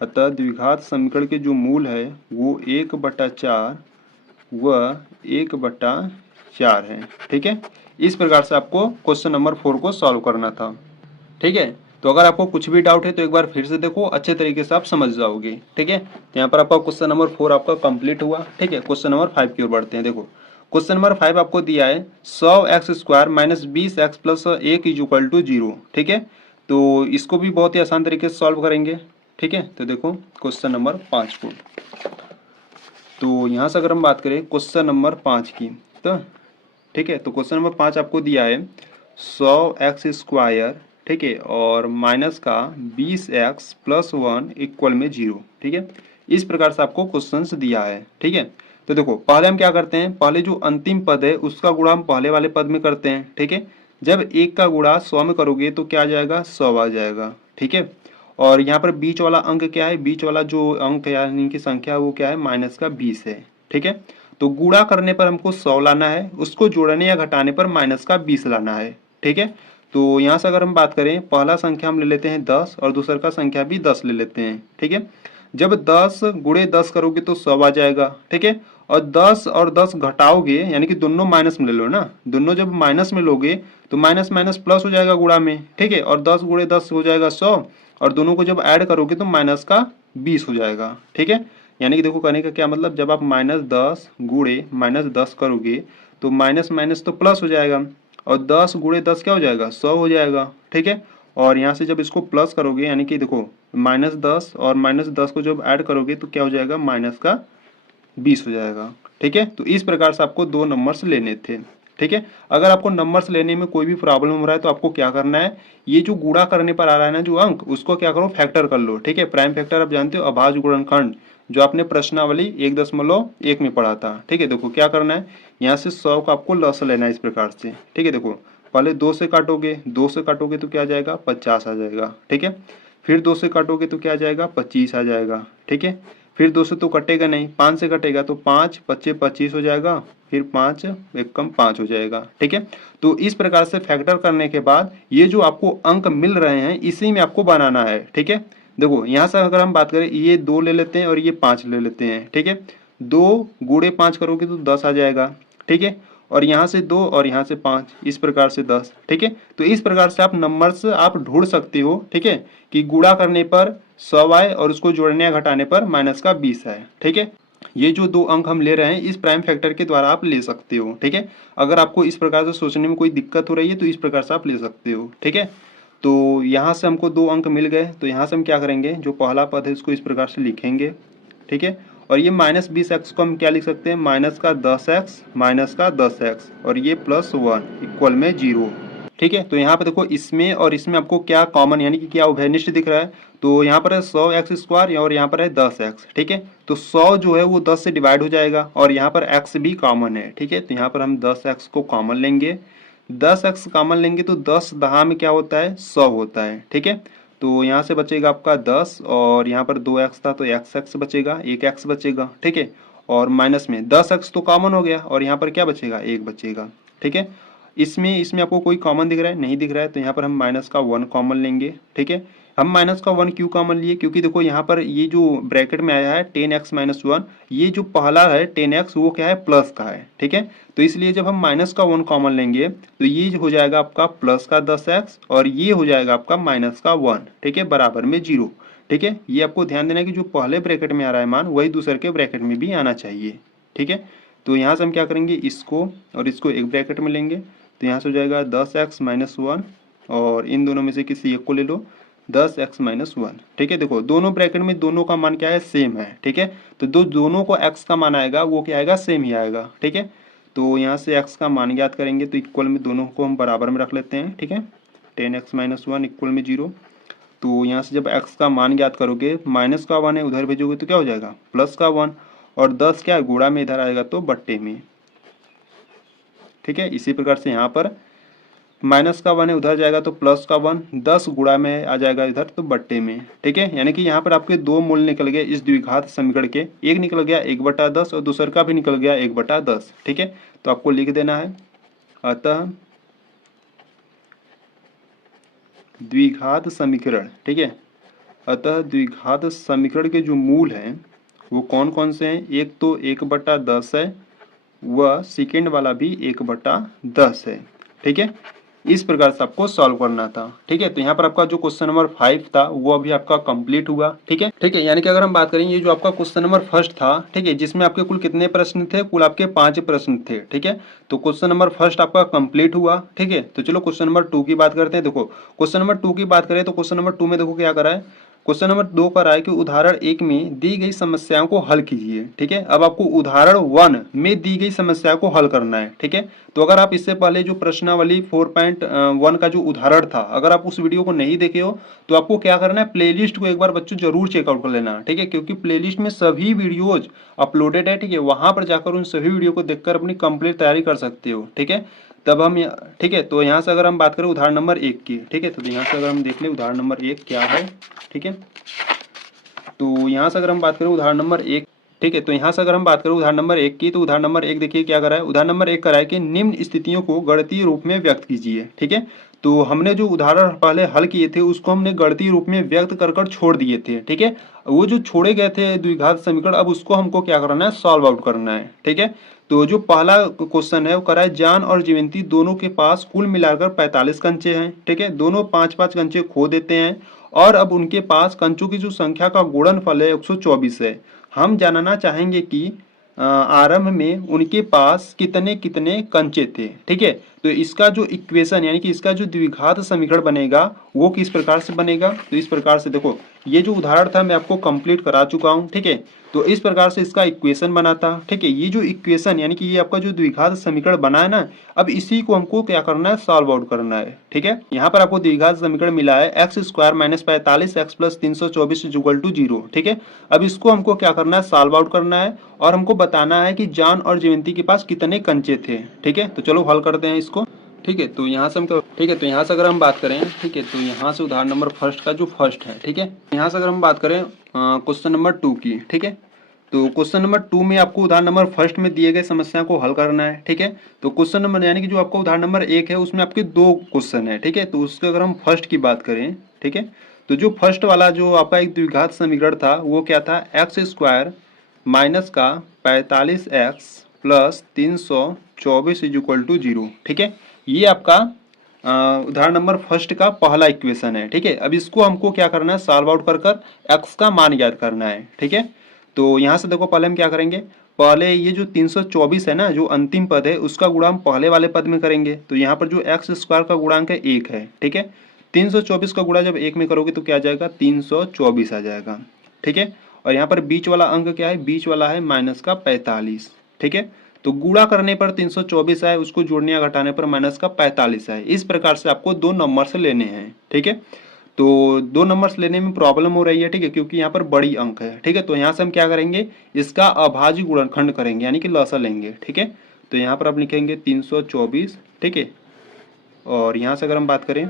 अतः द्विघात समीकरण के जो मूल है वो 1/4 व 1/4 है, ठीक है। इस प्रकार से आपको क्वेश्चन नंबर 4 को सॉल्व करना था, ठीक है। तो अगर आपको कुछ भी डाउट है तो एक बार फिर से देखो, अच्छे तरीके से आप समझ जाओगे, ठीक है। तो यहाँ पर आपका क्वेश्चन नंबर 4 आपका कंप्लीट हुआ, ठीक है। क्वेश्चन नंबर 5 की ओर बढ़ते हैं। देखो क्वेश्चन नंबर 5 आपको दिया है 100x² - 20x + 1 = 0, ठीक है। तो इसको भी बहुत ही आसान तरीके से सॉल्व करेंगे, ठीक है। तो देखो क्वेश्चन नंबर 5 को, तो यहाँ से अगर हम बात करें क्वेश्चन नंबर 5 की, तो ठीक है, तो क्वेश्चन नंबर 5 आपको दिया है 100x², ठीक है, और माइनस का 20x + 1 = 0, ठीक है। इस प्रकार से आपको क्वेश्चन दिया है, ठीक है। तो देखो पहले हम क्या करते हैं, पहले जो अंतिम पद है उसका गुणा हम पहले वाले पद में करते हैं, ठीक है। जब 1 का गुणा 100 में करोगे तो क्या आ जाएगा, 100 आ जाएगा, ठीक है। और यहाँ पर बीच वाला अंक क्या है, बीच वाला जो अंक यानी कि संख्या वो क्या है, -20 है, ठीक है। तो गुणा करने पर हमको 100 लाना है, उसको जोड़ने या घटाने पर -20 लाना है, ठीक है। तो यहाँ से अगर हम बात करें, पहला संख्या हम ले लेते हैं 10 और दूसरा का संख्या भी 10 ले लेते हैं, ठीक है। जब 10 × 10 करोगे तो 100 आ जाएगा, ठीक है। और 10 और 10 घटाओगे यानी कि दोनों माइनस में ले लो ना, दोनों जब माइनस में लोगे तो माइनस माइनस प्लस हो जाएगा गुणा में, ठीक है। और 10 × 10 हो जाएगा 100, और दोनों को जब ऐड करोगे तो -20 हो जाएगा, ठीक है। यानी कि देखो कहने का क्या मतलब, जब आप -10 × -10 करोगे तो माइनस माइनस तो प्लस हो जाएगा, और 10 × 10 क्या हो जाएगा, 100 हो जाएगा, ठीक है। और यहाँ से जब इसको प्लस करोगे यानी कि देखो -10 और -10 को जब ऐड करोगे तो क्या हो जाएगा, -20 हो जाएगा, ठीक है। तो इस प्रकार से आपको 2 नंबर्स लेने थे, ठीक है। अगर आपको नंबर्स लेने में कोई भी प्रॉब्लम हो रहा है तो आपको क्या करना है, ये जो गुणा करने पर आ रहा है ना जो अंक, उसको क्या करो, फैक्टर कर लो, ठीक है। प्राइम फैक्टर आप जानते हो, अभाज्य गुणनखंड, जो आपने प्रश्नावली 1.1 में पढ़ा था, ठीक है। देखो क्या करना है, यहाँ से 100 का आपको लस लेना है इस प्रकार से, ठीक है। देखो पहले 2 से काटोगे, 2 से काटोगे तो क्या आ जाएगा, 50 आ जाएगा, ठीक है। फिर 2 से काटोगे तो क्या आ जाएगा, 25 आ जाएगा, ठीक है। फिर 2 से तो कटेगा नहीं, 5 से कटेगा तो 5 × 25 हो जाएगा, फिर 5 × 5 हो जाएगा, ठीक है। तो इस प्रकार से फैक्टर करने के बाद ये जो आपको अंक मिल रहे हैं इसी में आपको बनाना है, ठीक है। देखो यहाँ से अगर हम बात करें, ये 2 ले लेते हैं और ये 5 ले लेते हैं, ठीक है। 2 × 5 करोगे तो 10 आ जाएगा, ठीक है। और यहाँ से 2 और यहाँ से 5, इस प्रकार से 10, ठीक है। तो इस प्रकार से आप नंबर्स आप ढूंढ सकते हो, ठीक है, कि गुणा करने पर 100 आए और उसको जोड़ने या घटाने पर -20 आए, ठीक है। ये जो 2 अंक हम ले रहे हैं इस प्राइम फैक्टर के द्वारा आप ले सकते हो, ठीक है। अगर आपको इस प्रकार से सोचने में कोई दिक्कत हो रही है तो इस प्रकार से आप ले सकते हो, ठीक है। तो यहाँ से हमको 2 अंक मिल गए, तो यहाँ से हम क्या करेंगे, जो पहला पद है इसको इस प्रकार से लिखेंगे, ठीक है। और ये -20x को हम क्या लिख सकते हैं, -10x -10x और ये +1 = 0, ठीक है। तो यहाँ पर देखो इसमें और इसमें आपको क्या कॉमन यानी कि क्या उभयनिष्ठ दिख रहा है, तो यहाँ पर है 100x² और यहाँ पर है 10x, ठीक है। तो 100 जो है वो 10 से डिवाइड हो जाएगा और यहाँ पर x भी कॉमन है, ठीक है। तो यहाँ पर हम 10x को कॉमन लेंगे, 10x कॉमन लेंगे तो 10 दहा में क्या होता है, 100 होता है, ठीक है। तो यहाँ से बचेगा आपका 10 और यहाँ पर 2x था तो x बचेगा, 1x बचेगा, ठीक है। और माइनस में 10x तो कॉमन हो गया और यहाँ पर क्या बचेगा, 1 बचेगा, ठीक है। इसमें आपको कोई कॉमन दिख रहा है, नहीं दिख रहा है, तो यहाँ पर हम -1 कॉमन लेंगे, ठीक है। हम -1 क्यों कॉमन लिए, क्योंकि देखो यहाँ पर ये जो ब्रैकेट में आया है 10x - 1, ये जो पहला है 10x वो क्या है, प्लस का है, ठीक है। तो इसलिए जब हम -1 कॉमन लेंगे तो ये हो जाएगा आपका +10x और ये हो जाएगा आपका -1, ठीक है, बराबर में 0, ठीक है। ये आपको ध्यान देना है कि जो पहले ब्रैकेट में आ रहा है मान वही दूसरे के ब्रैकेट में भी आना चाहिए, ठीक है। तो यहाँ से हम क्या करेंगे, इसको और इसको एक ब्रैकेट में लेंगे, तो यहाँ से हो जाएगा 10x - 1 और इन दोनों में से किसी एक को ले लो, 10x - 1, ठीक है। देखो दोनों ब्रैकेट में दोनों का मान क्या है, सेम है, ठीक है। तो दोनों को x का मान आएगा वो क्या आएगा, सेम ही आएगा, ठीक है। तो यहाँ से x का मान ज्ञात करेंगे तो इक्वल में दोनों को हम बराबर में रख लेते हैं, ठीक है। 10x - 1 = 0। तो यहाँ से जब x का मान ज्ञात करोगे, -1 है उधर भेजोगे तो क्या हो जाएगा, +1 और 10 क्या है, गुणा में इधर आएगा तो बट्टे में, ठीक है। इसी प्रकार से यहाँ पर माइनस का 1 है उधर जाएगा तो प्लस का 1, 10 गुणा में आ जाएगा इधर तो बट्टे में, ठीक है। यानी कि यहाँ पर आपके दो मूल निकल गए इस द्विघात समीकरण के, एक निकल गया 1/10 और दूसर का भी निकल गया 1/10, ठीक है। तो आपको लिख देना है अतः द्विघात समीकरण, ठीक है। अतः द्विघात समीकरण के जो मूल हैं वो कौन कौन से हैं, एक तो 1/10 है, वह सेकेंड वाला भी 1/10 है, ठीक है। इस प्रकार से आपको सॉल्व करना था, ठीक है। तो यहाँ पर आपका जो क्वेश्चन नंबर 5 था वो अभी आपका कंप्लीट हुआ, ठीक है, ठीक है। यानी कि अगर हम बात करें ये जो आपका क्वेश्चन नंबर फर्स्ट था, ठीक है, जिसमें आपके कुल कितने प्रश्न थे, कुल आपके 5 प्रश्न थे, ठीक है। तो क्वेश्चन नंबर फर्स्ट आपका कंप्लीट हुआ, ठीक है। तो चलो क्वेश्चन नंबर 2 की बात करते हैं। देखो क्वेश्चन नंबर 2 की बात करें तो क्वेश्चन नंबर 2 में देखो क्या करा है, क्वेश्चन नंबर 2 पर आए कि उदाहरण 1 में दी गई समस्याओं को हल कीजिए, ठीक है। अब आपको उदाहरण 1 में दी गई समस्या को हल करना है, ठीक है। तो अगर आप इससे पहले जो प्रश्नावली 4.1 का जो उदाहरण था, अगर आप उस वीडियो को नहीं देखे हो तो आपको क्या करना है, प्लेलिस्ट को एक बार बच्चों जरूर चेकआउट कर लेना, ठीक है, क्योंकि प्लेलिस्ट में सभी वीडियोज अपलोडेड है, ठीक है। वहां पर जाकर उन सभी वीडियो को देखकर अपनी कंप्लीट तैयारी कर सकते हो, ठीक है। तब हम, ठीक है, तो यहाँ से अगर हम बात करें उदाहरण नंबर 1 की, ठीक है, तो यहाँ से अगर हम देख लें उदाहरण नंबर 1 क्या है, ठीक है। तो यहाँ से अगर हम बात करें उदाहरण नंबर 1, ठीक है, तो यहाँ से अगर हम बात करें उदाहरण नंबर 1 की, तो उदाहरण नंबर 1 देखिए क्या करा है, उदाहरण नंबर 1 करा है कि निम्न स्थितियों को गणितीय रूप में व्यक्त कीजिए, ठीक है। तो हमने जो उदाहरण पहले हल किए थे उसको हमने गणितीय रूप में व्यक्त कर कर छोड़ दिए थे, ठीक है। वो जो छोड़े गए थे द्विघात समीकरण, अब उसको हमको क्या करना है, सॉल्व आउट करना है, ठीक है। तो जो पहला क्वेश्चन है वो करा है, जान और जयंती दोनों के पास कुल मिलाकर 45 कंचे हैं, ठीक है, दोनों 5-5 कंचे खो देते हैं और अब उनके पास कंचों की जो संख्या का गुणनफल है 124 है। हम जानना चाहेंगे कि आरंभ में उनके पास कितने कितने कंचे थे, ठीक है। तो इसका जो इक्वेशन यानी कि इसका जो द्विघात समीकरण बनेगा वो किस प्रकार से बनेगा, तो इस प्रकार से देखो ये जो उदाहरण था मैं आपको कंप्लीट करा चुका हूँ, ठीक है। तो इस प्रकार से इसका इक्वेशन बना था, ठीक है। ये जो इक्वेशन यानी कि ये आपका जो द्विघात समीकरण बना है ना, अब इसी को हमको क्या करना है, सॉल्व आउट करना है, ठीक है। यहाँ पर आपको द्विघात समीकरण मिला है x² - 45 x + 324 = 0, ठीक है। अब इसको हमको क्या करना है, सॉल्व आउट करना है और हमको बताना है कि जान और जयंती के पास कितने कंचे थे, ठीक है। तो चलो हल करते हैं इसको, ठीक है। तो यहाँ से हम, ठीक है, तो यहाँ से अगर हम बात करें, ठीक है, तो यहाँ से उदाहरण नंबर फर्स्ट का जो फर्स्ट है, ठीक है, यहाँ से अगर हम बात करें क्वेश्चन नंबर 2 की, ठीक है। तो क्वेश्चन नंबर 2 में आपको उदाहरण नंबर फर्स्ट में दिए गए समस्या को हल करना है, ठीक है। तो क्वेश्चन नंबर यानी कि जो आपका उदाहरण नंबर 1 है उसमें आपके 2 क्वेश्चन है, ठीक है। तो उसके अगर हम फर्स्ट की बात करें, ठीक है, तो जो फर्स्ट वाला जो आपका एक द्विघात समीकरण था वो क्या था, x² माइनस का 45x प्लस 324 = 0, ठीक है। ये आपका उदाहरण नंबर फर्स्ट का पहला इक्वेशन है, ठीक है। अब इसको हमको क्या करना है, सॉल्व आउट कर कर x का मान ज्ञात करना है, ठीक है। तो यहाँ से देखो पहले हम क्या करेंगे, पहले ये जो 324 है ना, जो अंतिम पद है उसका गुणा हम पहले वाले पद में करेंगे। तो यहाँ पर जो x² का गुणांक है 1 है, ठीक है। 324 का गुणा जब 1 में करोगे तो क्या आ जाएगा, 324 आ जाएगा, ठीक है। और यहाँ पर बीच वाला अंक क्या है, बीच वाला है माइनस का 45, ठीक है। तो गुणा करने पर 324 आए, उसको जोड़ने या घटाने पर माइनस का 45 आए। इस प्रकार से आपको 2 नंबर्स लेने हैं, ठीक है। तो 2 नंबर्स लेने में प्रॉब्लम हो रही है, ठीक है, क्योंकि यहाँ पर बड़ी अंक है, ठीक है। तो यहाँ से हम क्या करेंगे, इसका अभाज्य गुणनखंड करेंगे यानी कि लसा लेंगे, ठीक है। तो यहाँ पर आप लिखेंगे 324, ठीक है। और यहाँ से अगर हम बात करें,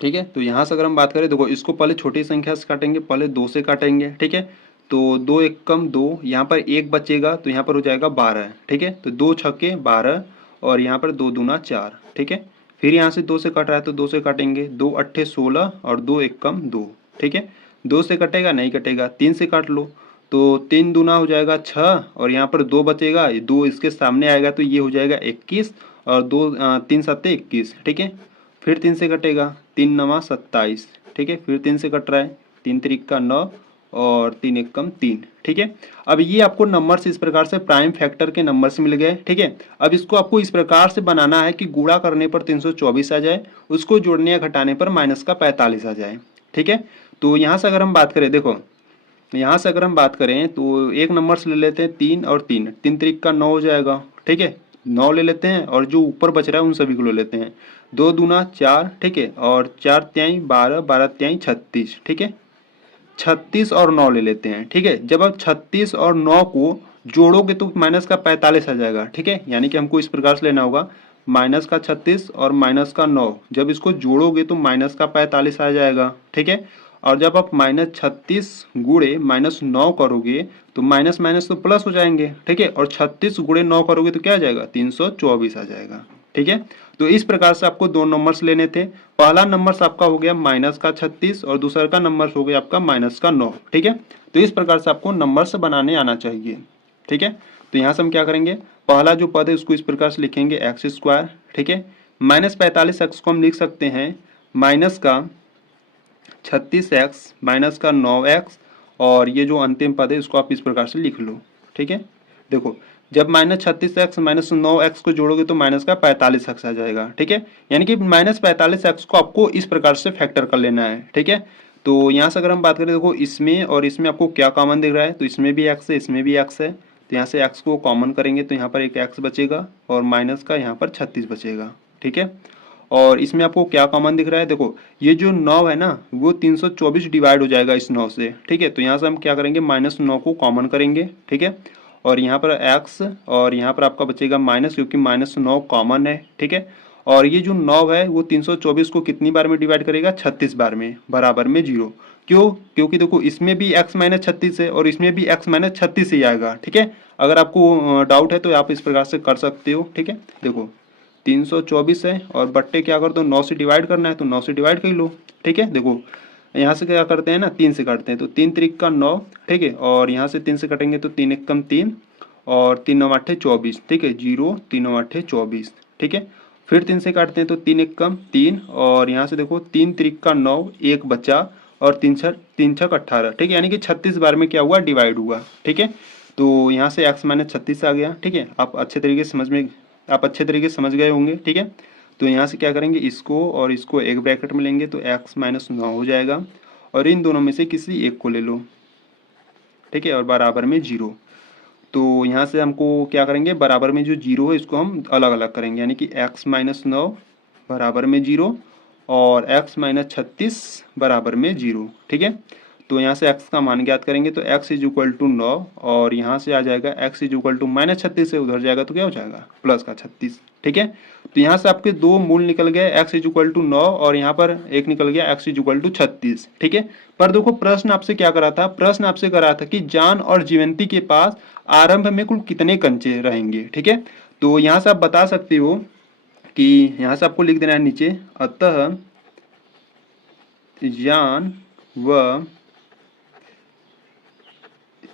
ठीक है, तो यहाँ से अगर हम बात करें, देखो इसको पहले छोटी संख्या से काटेंगे, पहले 2 से काटेंगे, ठीक है। तो 2 एक कम 2, यहाँ पर 1 बचेगा तो यहाँ पर हो जाएगा 12, ठीक है। तो 2 छक्के 12 और यहाँ पर 2 दूना 4, ठीक है। फिर यहाँ से 2 से कट रहा है तो 2 से काटेंगे, 2 अट्ठे 16 और 2 एक कम 2, ठीक है। 2 से कटेगा नहीं कटेगा, 3 से काट लो तो 3 दूना हो जाएगा 6 और यहाँ पर 2 बचेगा, 2 इसके सामने आएगा तो ये हो जाएगा 21 और 3 सत्ते 21, ठीक है। फिर 3 से कटेगा, 3 नवा 27, ठीक है। फिर 3 से कट रहा है, 3 त्रिक 9 और 3 एक कम 3, ठीक है। अब ये आपको नंबर्स इस प्रकार से प्राइम फैक्टर के नंबर्स मिल गए, ठीक है। अब इसको आपको इस प्रकार से बनाना है कि गुणा करने पर 324 आ जाए, उसको जोड़ने या घटाने पर माइनस का 45 आ जाए, ठीक है। तो यहाँ से अगर हम बात करें, देखो यहाँ से अगर हम बात करें तो एक नंबर्स ले लेते हैं 3 और 3, 3 त्रिक 9 हो जाएगा, ठीक है। 9 ले लेते हैं और जो ऊपर बच रहा है उन सभी को ले लेते हैं, 2 दूना 4, ठीक है, और 4 त्याई 12, 12 त्याई 36, ठीक है। 36 और 9 ले लेते हैं, ठीक है। जब आप 36 और 9 को जोड़ोगे तो माइनस का 45 आ जाएगा, ठीक है। यानी कि हमको इस प्रकार से लेना होगा माइनस का 36 और माइनस का 9, जब इसको जोड़ोगे तो माइनस का 45 आ जाएगा, ठीक है। और जब आप -36 गुणे -9 करोगे तो माइनस माइनस तो प्लस हो जाएंगे, ठीक है। और 36 गुणे 9 करोगे तो क्या आ जाएगा, 324 आ जाएगा, ठीक है। तो इस प्रकार से आपको दो नंबर्स लेने थे। पहला नंबर आपका हो गया माइनस का 36 और दूसरा का नंबर हो गया आपका माइनस का 9, ठीक है। तो इस प्रकार से आपको नंबर्स बनाने आना चाहिए, ठीक है। तो यहाँ से हम क्या करेंगे, पहला जो पद है उसको इस प्रकार से लिखेंगे एक्स स्क्वायर, ठीक है। -45x को हम लिख सकते हैं माइनस का 36x माइनस का 9x, और ये जो अंतिम पद है इसको आप इस प्रकार से लिख लो, ठीक है। देखो जब -36x माइनस 9x को जोड़ोगे तो माइनस का 45x आ जाएगा, ठीक है। यानी कि -45x को आपको इस प्रकार से फैक्टर कर लेना है, ठीक है। तो यहाँ से अगर हम बात करें, देखो इसमें और इसमें आपको क्या कॉमन दिख रहा है, तो इसमें भी x है इसमें भी x है, तो यहाँ से x को कॉमन करेंगे तो यहाँ पर एक x बचेगा और माइनस का यहाँ पर 36 बचेगा, ठीक है। और इसमें आपको क्या कॉमन दिख रहा है, देखो ये जो 9 है ना वो 324 डिवाइड हो जाएगा इस 9 से, ठीक है। तो यहाँ से हम क्या करेंगे, -9 को कॉमन करेंगे, ठीक है। और यहाँ पर x और यहाँ पर आपका बचेगा माइनस, क्योंकि -9 कॉमन है, ठीक है। और ये जो 9 है वो 324 को कितनी बार में डिवाइड करेगा, 36 बार में, बराबर में 0। क्यों, क्योंकि देखो इसमें भी x माइनस 36 है और इसमें भी x माइनस 36 ही आएगा, ठीक है। अगर आपको डाउट है तो आप इस प्रकार से कर सकते हो, ठीक है। देखो 324 है और बट्टे क्या कर दो, 9 से डिवाइड करना है तो 9 से डिवाइड कर लो, ठीक है। देखो यहाँ से क्या करते हैं ना, 3 से काटते हैं तो 3 त्रिक का 9, ठीक है। और यहाँ से 3 से कटेंगे तो 3 एक कम 3 और 3 9 8 24, ठीक है। 0 3 9 8 24, ठीक है। फिर 3 से काटते हैं तो 3 एक कम 3 और यहाँ से देखो 3 त्रिक का 9, एक बचा और 3 छक 18, ठीक है। यानी कि 36 बार में क्या हुआ, डिवाइड हुआ, ठीक है। तो यहाँ से x माइनस 36 आ गया, ठीक है। आप अच्छे तरीके से समझ गए होंगे, ठीक है। तो यहाँ से क्या करेंगे, इसको और इसको एक ब्रैकेट में लेंगे तो x माइनस 9 हो जाएगा और इन दोनों में से किसी एक को ले लो, ठीक है। और बराबर में 0। तो यहाँ से हमको क्या करेंगे, बराबर में जो 0 है इसको हम अलग अलग करेंगे, यानी कि x माइनस 9 बराबर में 0 और x माइनस 36 बराबर में 0, ठीक है। तो यहाँ से x का मान ज्ञात करेंगे तो x इज इक्वल टू 9 और यहाँ से आ जाएगा x इज इक्वल टू -36 है, उधर जाएगा तो क्या हो जाएगा, प्लस का 36, ठीक है। तो यहाँ से आपके दो मूल निकल गए, x इज इक्वल टू 9 और यहाँ पर एक निकल गया x इज इक्वल टू 36, ठीक है। पर देखो प्रश्न आपसे क्या करा था, प्रश्न आपसे करा था कि जान और जीवंती के पास आरंभ में कुल कितने कंचे रहेंगे, ठीक है। तो यहाँ से आप बता सकते हो कि यहाँ से आपको लिख देना है नीचे, अतः जान व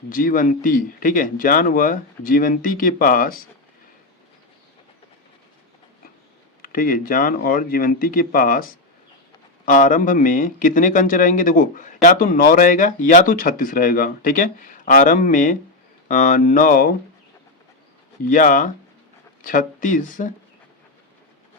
जीवंती, ठीक है, जान व जीवंती के पास, ठीक है, जान और जीवंती के पास आरंभ में कितने कंच रहेंगे, देखो या तो 9 रहेगा या तो 36 रहेगा, ठीक है। आरंभ में 9 या 36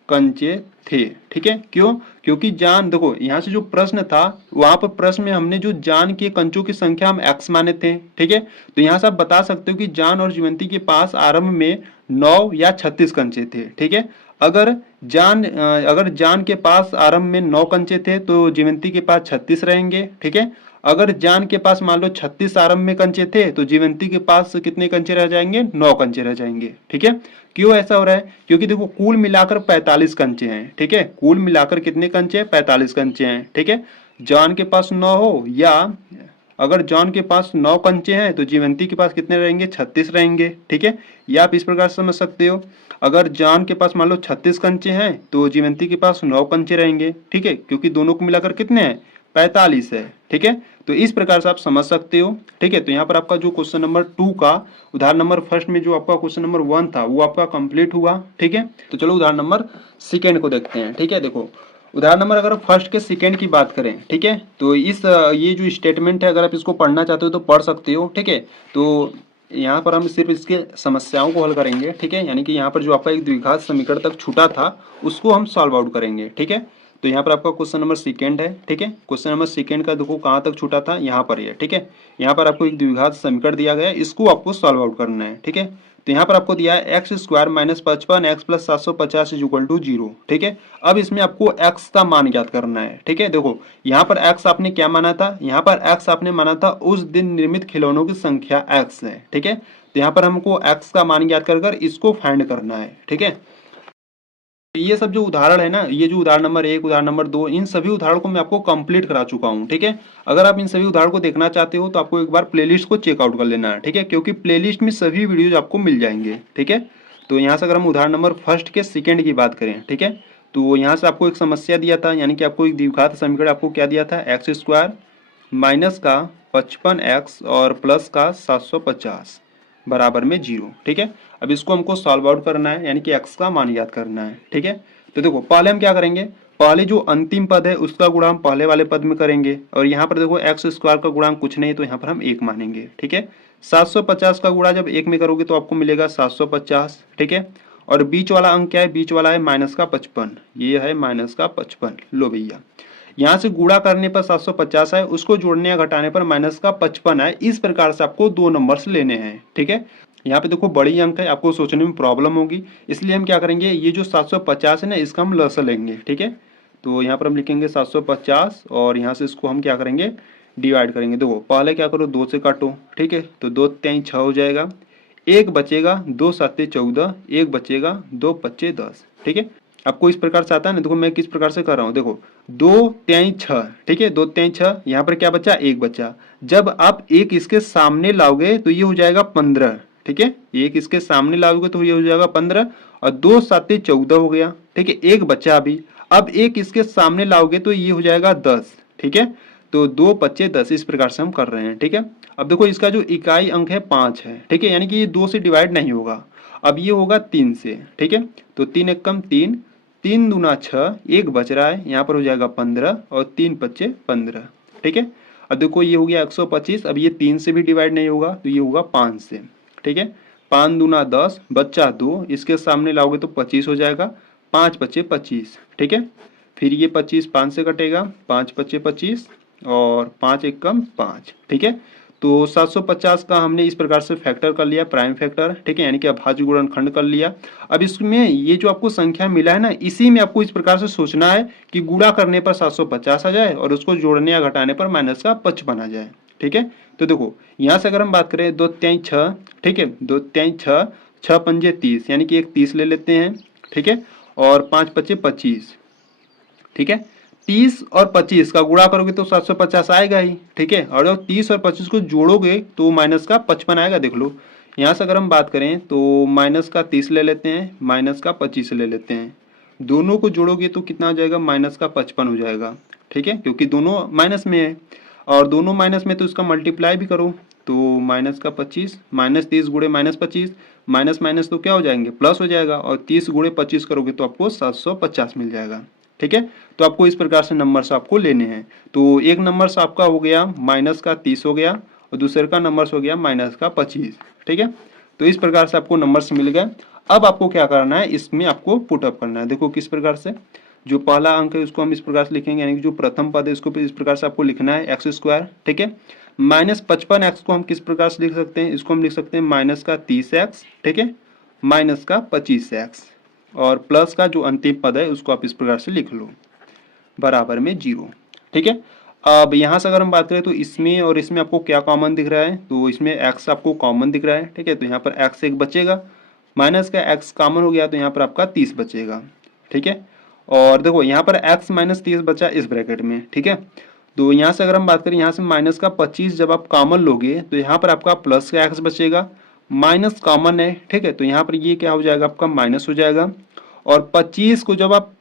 कंचे थे, ठीक है। क्यों, क्योंकि जान, देखो यहाँ से जो प्रश्न था वहां पर प्रश्न में हमने जो जान के कंचों की संख्या हम x माने थे, ठीक है। तो यहाँ से आप बता सकते हो कि जान और जीवंती के पास आरंभ में 9 या 36 कंचे थे, ठीक है। अगर जान के पास आरंभ में 9 कंचे थे तो जीवंती के पास 36 रहेंगे, ठीक है। अगर जान के पास मान लो 36 आरंभ में कंचे थे तो जीवंती के पास कितने कंचे रह जाएंगे, 9 कंचे रह जाएंगे, ठीक है। क्यों ऐसा हो रहा है, क्योंकि देखो कुल मिलाकर 45 कंचे हैं, ठीक है। कुल मिलाकर कितने कंचे हैं, 45 कंचे हैं, ठीक है। जॉन के पास 9 हो या अगर जॉन के पास 9 कंचे हैं तो जीवंती के पास कितने रहेंगे, 36 रहेंगे, ठीक है। या आप इस प्रकार से समझ सकते हो, अगर जॉन के पास मान लो 36 कंचे हैं तो जीवंती के पास 9 कंचे रहेंगे, ठीक है, क्योंकि दोनों को मिलाकर कितने हैं, 45 है, ठीक है। तो इस प्रकार से आप समझ सकते हो, ठीक है। तो यहाँ पर आपका जो क्वेश्चन नंबर 2 का उदाहरण नंबर फर्स्ट में जो आपका क्वेश्चन नंबर 1 था वो आपका कंप्लीट हुआ, ठीक है। तो चलो उदाहरण नंबर सेकेंड को देखते हैं, ठीक है। देखो उदाहरण नंबर अगर फर्स्ट के सेकेंड की बात करें, ठीक है, तो इस ये जो स्टेटमेंट है अगर आप इसको पढ़ना चाहते हो तो पढ़ सकते हो, ठीक है। तो यहाँ पर हम सिर्फ इसके समस्याओं को हल करेंगे, ठीक है। यानी कि यहाँ पर जो आपका एक द्विघात समीकरण तक छूटा था उसको हम सॉल्व आउट करेंगे, ठीक है। तो यहाँ पर आपका क्वेश्चन नंबर सेकेंड है, ठीक है। क्वेश्चन नंबर सेकेंड का देखो कहाँ तक छूटा था, यहाँ पर है, ठीक है। यहाँ पर आपको एक द्विघात समीकरण दिया गया है, इसको आपको सॉल्व आउट करना है, ठीक है। तो यहाँ पर आपको दिया है x square minus 55 x plus 750 is equal to 0, ठीक है। अब इसमें आपको x का मान ज्ञात करना है, ठीक है। देखो यहाँ पर x आपने क्या माना था, यहाँ पर x आपने माना था उस दिन निर्मित खिलौनों की संख्या x है, ठीक है। तो यहाँ पर हमको x का मान ज्ञात कर इसको फाइंड करना है, ठीक है। ये सब जो उदाहरण है ना, ये जो उदाहरण नंबर 1, उदाहरण नंबर 2, इन सभी उदाहरण को मैं आपको कंप्लीट करा चुका हूँ, ठीक है। अगर आप इन सभी उदाहरण को देखना चाहते हो तो आपको एक बार प्लेलिस्ट को चेकआउट कर लेना है, ठीक है, क्योंकि प्लेलिस्ट में सभी वीडियोज आपको मिल जाएंगे, ठीक है। तो यहाँ से अगर हम उदाहरण नंबर फर्स्ट के सेकेंड की बात करें, ठीक है, तो यहाँ से आपको एक समस्या दिया था, यानी कि आपको एक द्विघात समीकरण आपको क्या दिया था, एक्स स्क्वायर माइनस का 55x और प्लस का 750 बराबर में 0, ठीक है। अब इसको हमको सॉल्व आउट करना है, यानी कि x का मान याद करना है, ठीक है। तो देखो पहले हम क्या करेंगे, पहले जो अंतिम पद है उसका गुणा हम पहले वाले पद में करेंगे, और यहाँ पर देखो एक्स स्क्वायर का गुणांक कुछ नहीं, तो यहाँ पर हम 1 मानेंगे, ठीक है। 750 का गुणा जब 1 में करोगे तो आपको मिलेगा 750, ठीक है। और बीच वाला अंक क्या है, बीच वाला है माइनस का 55, ये है माइनस का 55। लो भैया, यहाँ से गुणा करने पर 750 है, उसको जोड़ने या घटाने पर माइनस का 55 है। इस प्रकार से आपको 2 नंबर्स लेने हैं, ठीक है। यहाँ पे देखो बड़ी अंक है, आपको सोचने में प्रॉब्लम होगी, इसलिए हम क्या करेंगे, ये जो 750 है ना, इसका हम लसा लेंगे, ठीक है। तो यहाँ पर हम लिखेंगे 750 और यहाँ से इसको हम क्या करेंगे, डिवाइड करेंगे। देखो पहले क्या करो, 2 से काटो, ठीक है, तो 2 3 6 हो जाएगा, 1 बचेगा, 2 7 14, 1 बचेगा, 2 5 10, ठीक है। आपको इस प्रकार से आता है ना, देखो मैं किस प्रकार से कर रहा हूँ, देखो 2 3 6, ठीक है, 2 3 6, यहाँ पर क्या बचा, 1 बचा। जब आप 1 इसके सामने लाओगे तो ये हो जाएगा 15, ठीक है, 1 इसके सामने लाओगे तो ये हो जाएगा 15, और 2 7 14 हो गया, ठीक है, 1 बचा अभी। अब 1 इसके सामने लाओगे तो ये हो जाएगा 10, ठीक है। तो 2 5 10, इस प्रकार से हम कर रहे हैं, ठीक है। अब देखो इसका जो इकाई अंक है 5 है, ठीक है, यानी कि ये 2 से डिवाइड नहीं होगा, अब ये होगा 3 से, ठीक है। तो 3 एक कम 3, 3 दूना 6, 1 बच रहा है, यहाँ पर हो जाएगा 15 और 3 5 15, ठीक है। अब देखो ये हो गया 125, अब ये 3 से भी डिवाइड नहीं होगा तो ये होगा 5 से, ठीक है। 5 दूना 10, बच्चा 2, इसके सामने लाओगे तो 25 हो जाएगा, 5 5 25, ठीक है। फिर ये 25 5 से कटेगा, 5 5 25 और 5 एक कम 5, ठीक है। तो 750 का हमने इस प्रकार से फैक्टर कर लिया, प्राइम फैक्टर, ठीक है, यानी कि अभाज्य गुणनखंड कर लिया। अब इसमें ये जो आपको संख्या मिला है ना, इसी में आपको इस प्रकार से सोचना है कि गुणा करने पर 750 आ जाए और उसको जोड़ने या घटाने पर माइनस का 55 आ जाए, ठीक है। तो देखो यहाँ से अगर हम बात करें 2 3 6, ठीक है, 2 3 6, 6 पंजे 30, यानी कि एक 30 ले लेते हैं, ठीक है, और 5 5 25, ठीक है। 30 और 25 का गुणा करोगे तो 750 आएगा ही, ठीक है। और जब 30 और 25 को जोड़ोगे तो माइनस का 55 आएगा। देख लो यहाँ से अगर हम बात करें तो माइनस का 30 ले लेते हैं, माइनस का 25 ले लेते हैं, दोनों को जोड़ोगे तो कितना हो जाएगा, माइनस का 55 हो जाएगा, ठीक है, क्योंकि दोनों माइनस में है और दोनों माइनस में तो इसका मल्टीप्लाई भी करो तो माइनस का 25, माइनस 30 गुणे माइनस 25, माइनस माइनस तो क्या हो जाएंगे, प्लस हो जाएगा, और 30 गुणे 25 करोगे तो आपको 750 मिल जाएगा, ठीक है। तो आपको इस प्रकार से नंबर्स आपको लेने हैं। तो एक नंबर्स आपका हो गया माइनस का 30 हो गया और दूसरे का नंबर्स हो गया माइनस का 25, ठीक है। तो इस प्रकार से आपको नंबर्स मिल गए। अब आपको क्या करना है, इसमें आपको पुटअप करना है। देखो किस प्रकार से, जो पहला अंक है उसको हम इस प्रकार से लिखेंगे, यानी कि जो प्रथम पद है इसको इस प्रकार से आपको लिखना है, एक्स स्क्वायर, ठीक है, माइनस 55x को हम किस प्रकार से लिख सकते हैं, इसको हम लिख सकते हैं माइनस का 30x, ठीक है, माइनस का 25x, और प्लस का जो अंतिम पद है उसको आप इस प्रकार से लिख लो, बराबर में 0, ठीक है। अब यहाँ से अगर हम बात करें तो इसमें और इसमें आपको क्या कॉमन दिख रहा है, तो इसमें x आपको कॉमन दिख रहा है, ठीक है, तो यहाँ पर x एक बचेगा, माइनस का x कॉमन हो गया तो यहाँ पर आपका 30 बचेगा, ठीक है। और देखो यहाँ पर x माइनस 30 बचा इस ब्रैकेट में, ठीक है। तो यहाँ से अगर हम बात करें, यहाँ से माइनस का 25 जब आप कॉमन लोगे तो यहाँ पर आपका प्लस का x बचेगा, माइनस कॉमन है, ठीक है, तो यहाँ पर ये क्या हो जाएगा, आपका माइनस हो जाएगा। और 25 को जब आप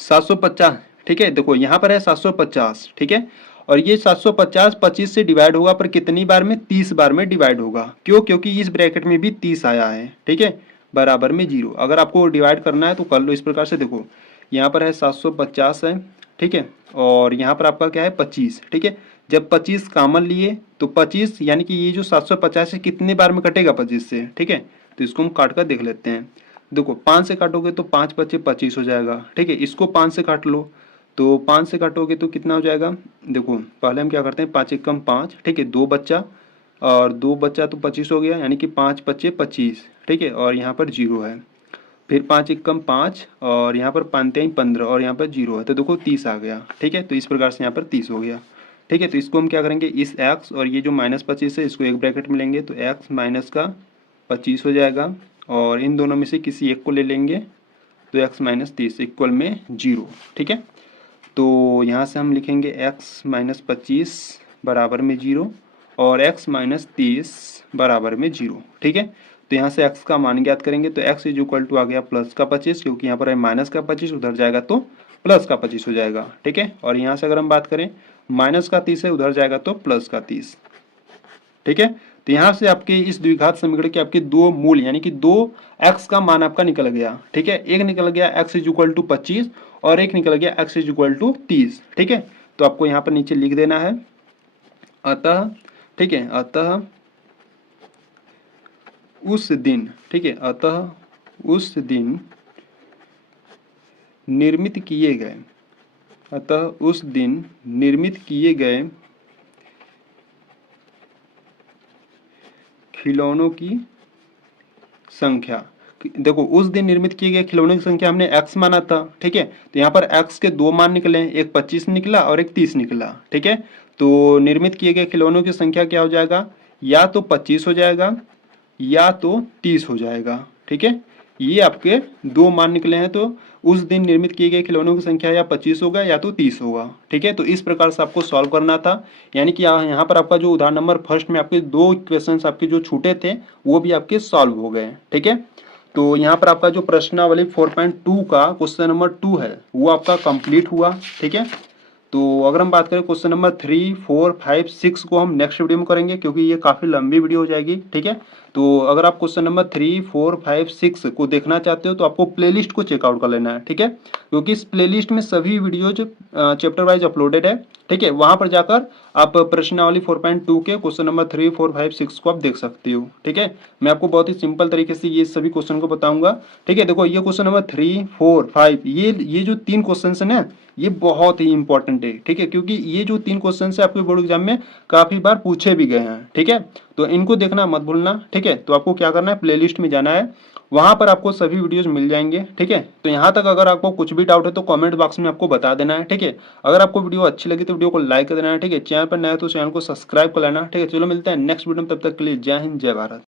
750, ठीक है, देखो यहाँ पर है 750, ठीक है, और ये 750 25 से डिवाइड होगा पर कितनी बार में, 30 बार में डिवाइड होगा, क्यों, क्योंकि इस ब्रैकेट में भी 30 आया है, ठीक है, बराबर में 0। अगर आपको डिवाइड करना है तो कर लो इस प्रकार से। देखो यहाँ पर है 750 है, ठीक है, और यहाँ पर आपका क्या है 25, ठीक है। जब 25 कॉमन लिए तो 25 यानी कि ये जो 750 है कितने बार में कटेगा 25 से, ठीक है, तो इसको हम काट कर देख लेते हैं। देखो 5 से काटोगे तो 5 5 25 हो जाएगा, ठीक है, इसको 5 से काट लो तो 5 से काटोगे तो कितना हो जाएगा। देखो पहले हम क्या करते हैं, 5 एकम 5, ठीक है, 2 बच्चा और 2 बच्चा तो 25 हो गया, यानी कि 5 5 25, ठीक है, और यहाँ पर 0 है। फिर 5 एकम 5 और यहाँ पर 5 3 15 और यहाँ पर 0 है, तो देखो 30 आ गया, ठीक है। तो इस प्रकार से यहाँ पर 30 हो गया, ठीक है। तो इसको हम क्या करेंगे, इस x और ये जो माइनस 25 है इसको एक ब्रैकेट में लेंगे तो x माइनस का 25 हो जाएगा, और इन दोनों में से किसी एक को ले लेंगे तो x माइनस 30 इक्वल में 0। ठीक है, तो यहाँ से हम लिखेंगे x माइनस 25 बराबर में 0 और x माइनस 30 बराबर में 0। ठीक है, तो यहाँ से x का मान ज्ञात करेंगे तो x इज इक्वल टू आ गया प्लस का 25, क्योंकि यहाँ पर है माइनस का 25, उधर जाएगा तो प्लस का 25 हो जाएगा। ठीक है, और यहाँ से अगर हम बात करें माइनस का 30 है, उधर जाएगा तो प्लस का 30। ठीक है, तो यहाँ से आपके इस द्विघात समीकरण के आपके दो मूल यानी कि दो x का मान आपका निकल गया। ठीक है, एक निकल गया x इज इक्वल टू 25 और एक निकल गया x इज इक्वल टू 30। ठीक है, तो आपको यहाँ पर नीचे लिख देना है अतः, ठीक है, अतः उस दिन, ठीक है, अतः उस दिन निर्मित किए गए, अतः उस दिन निर्मित किए गए खिलौनों की संख्या, देखो उस दिन निर्मित किए गए खिलौनों की संख्या हमने x माना था। ठीक है, तो यहाँ पर x के दो मान निकले, एक 25 निकला और एक 30 निकला। ठीक है, तो निर्मित किए गए खिलौनों की संख्या क्या हो जाएगा, या तो 25 हो जाएगा या तो 30 हो जाएगा। ठीक है, ये आपके दो मान निकले हैं, तो उस दिन निर्मित किए गए खिलौनों की संख्या या 25 होगा या तो 30 होगा। ठीक है, तो इस प्रकार से आपको सॉल्व करना था, यानी कि यहाँ पर आपका जो उदाहरण नंबर फर्स्ट में आपके दो इक्वेशंस आपके जो छूटे थे वो भी आपके सॉल्व हो गए। ठीक है, तो यहाँ पर आपका जो प्रश्नावली 4.2 का क्वेश्चन नंबर 2 है वो आपका कंप्लीट हुआ। ठीक है, तो अगर हम बात करें क्वेश्चन नंबर 3, 4, 5, 6 को हम नेक्स्ट वीडियो में करेंगे, क्योंकि ये काफ़ी लंबी वीडियो हो जाएगी। ठीक है, तो अगर आप क्वेश्चन नंबर 3, 4, 5, 6 को देखना चाहते हो तो आपको प्लेलिस्ट को चेकआउट कर लेना है। ठीक है, क्योंकि इस प्लेलिस्ट में सभी वीडियोज चैप्टर वाइज अपलोडेड है। ठीक है, वहां पर जाकर आप प्रश्नावली 4.2 के क्वेश्चन नंबर 3, 4, 5, 6 को आप देख सकते हो। ठीक है, मैं आपको बहुत ही सिंपल तरीके से ये सभी क्वेश्चन को बताऊंगा। ठीक है, देखो ये क्वेश्चन नंबर 3, 4, 5 ये जो तीन क्वेश्चन है ना, ये बहुत ही इंपॉर्टेंट है। ठीक है, क्योंकि ये जो तीन क्वेश्चन है आपके बोर्ड एग्जाम में काफी बार पूछे भी गए हैं। ठीक है, तो इनको देखना मत भूलना। ठीक है, तो आपको क्या करना है, प्लेलिस्ट में जाना है, वहां पर आपको सभी वीडियोस मिल जाएंगे। ठीक है, तो यहाँ तक अगर आपको कुछ भी डाउट है तो कमेंट बॉक्स में आपको बता देना है। ठीक है, अगर आपको वीडियो अच्छी लगी तो वीडियो को लाइक कर देना है। ठीक है, चैनल पर नया है तो चैनल को सब्सक्राइब कर लेना। ठीक है, चलो मिलते हैं नेक्स्ट वीडियो में, तब तक के लिए जय हिंद, जय भारत।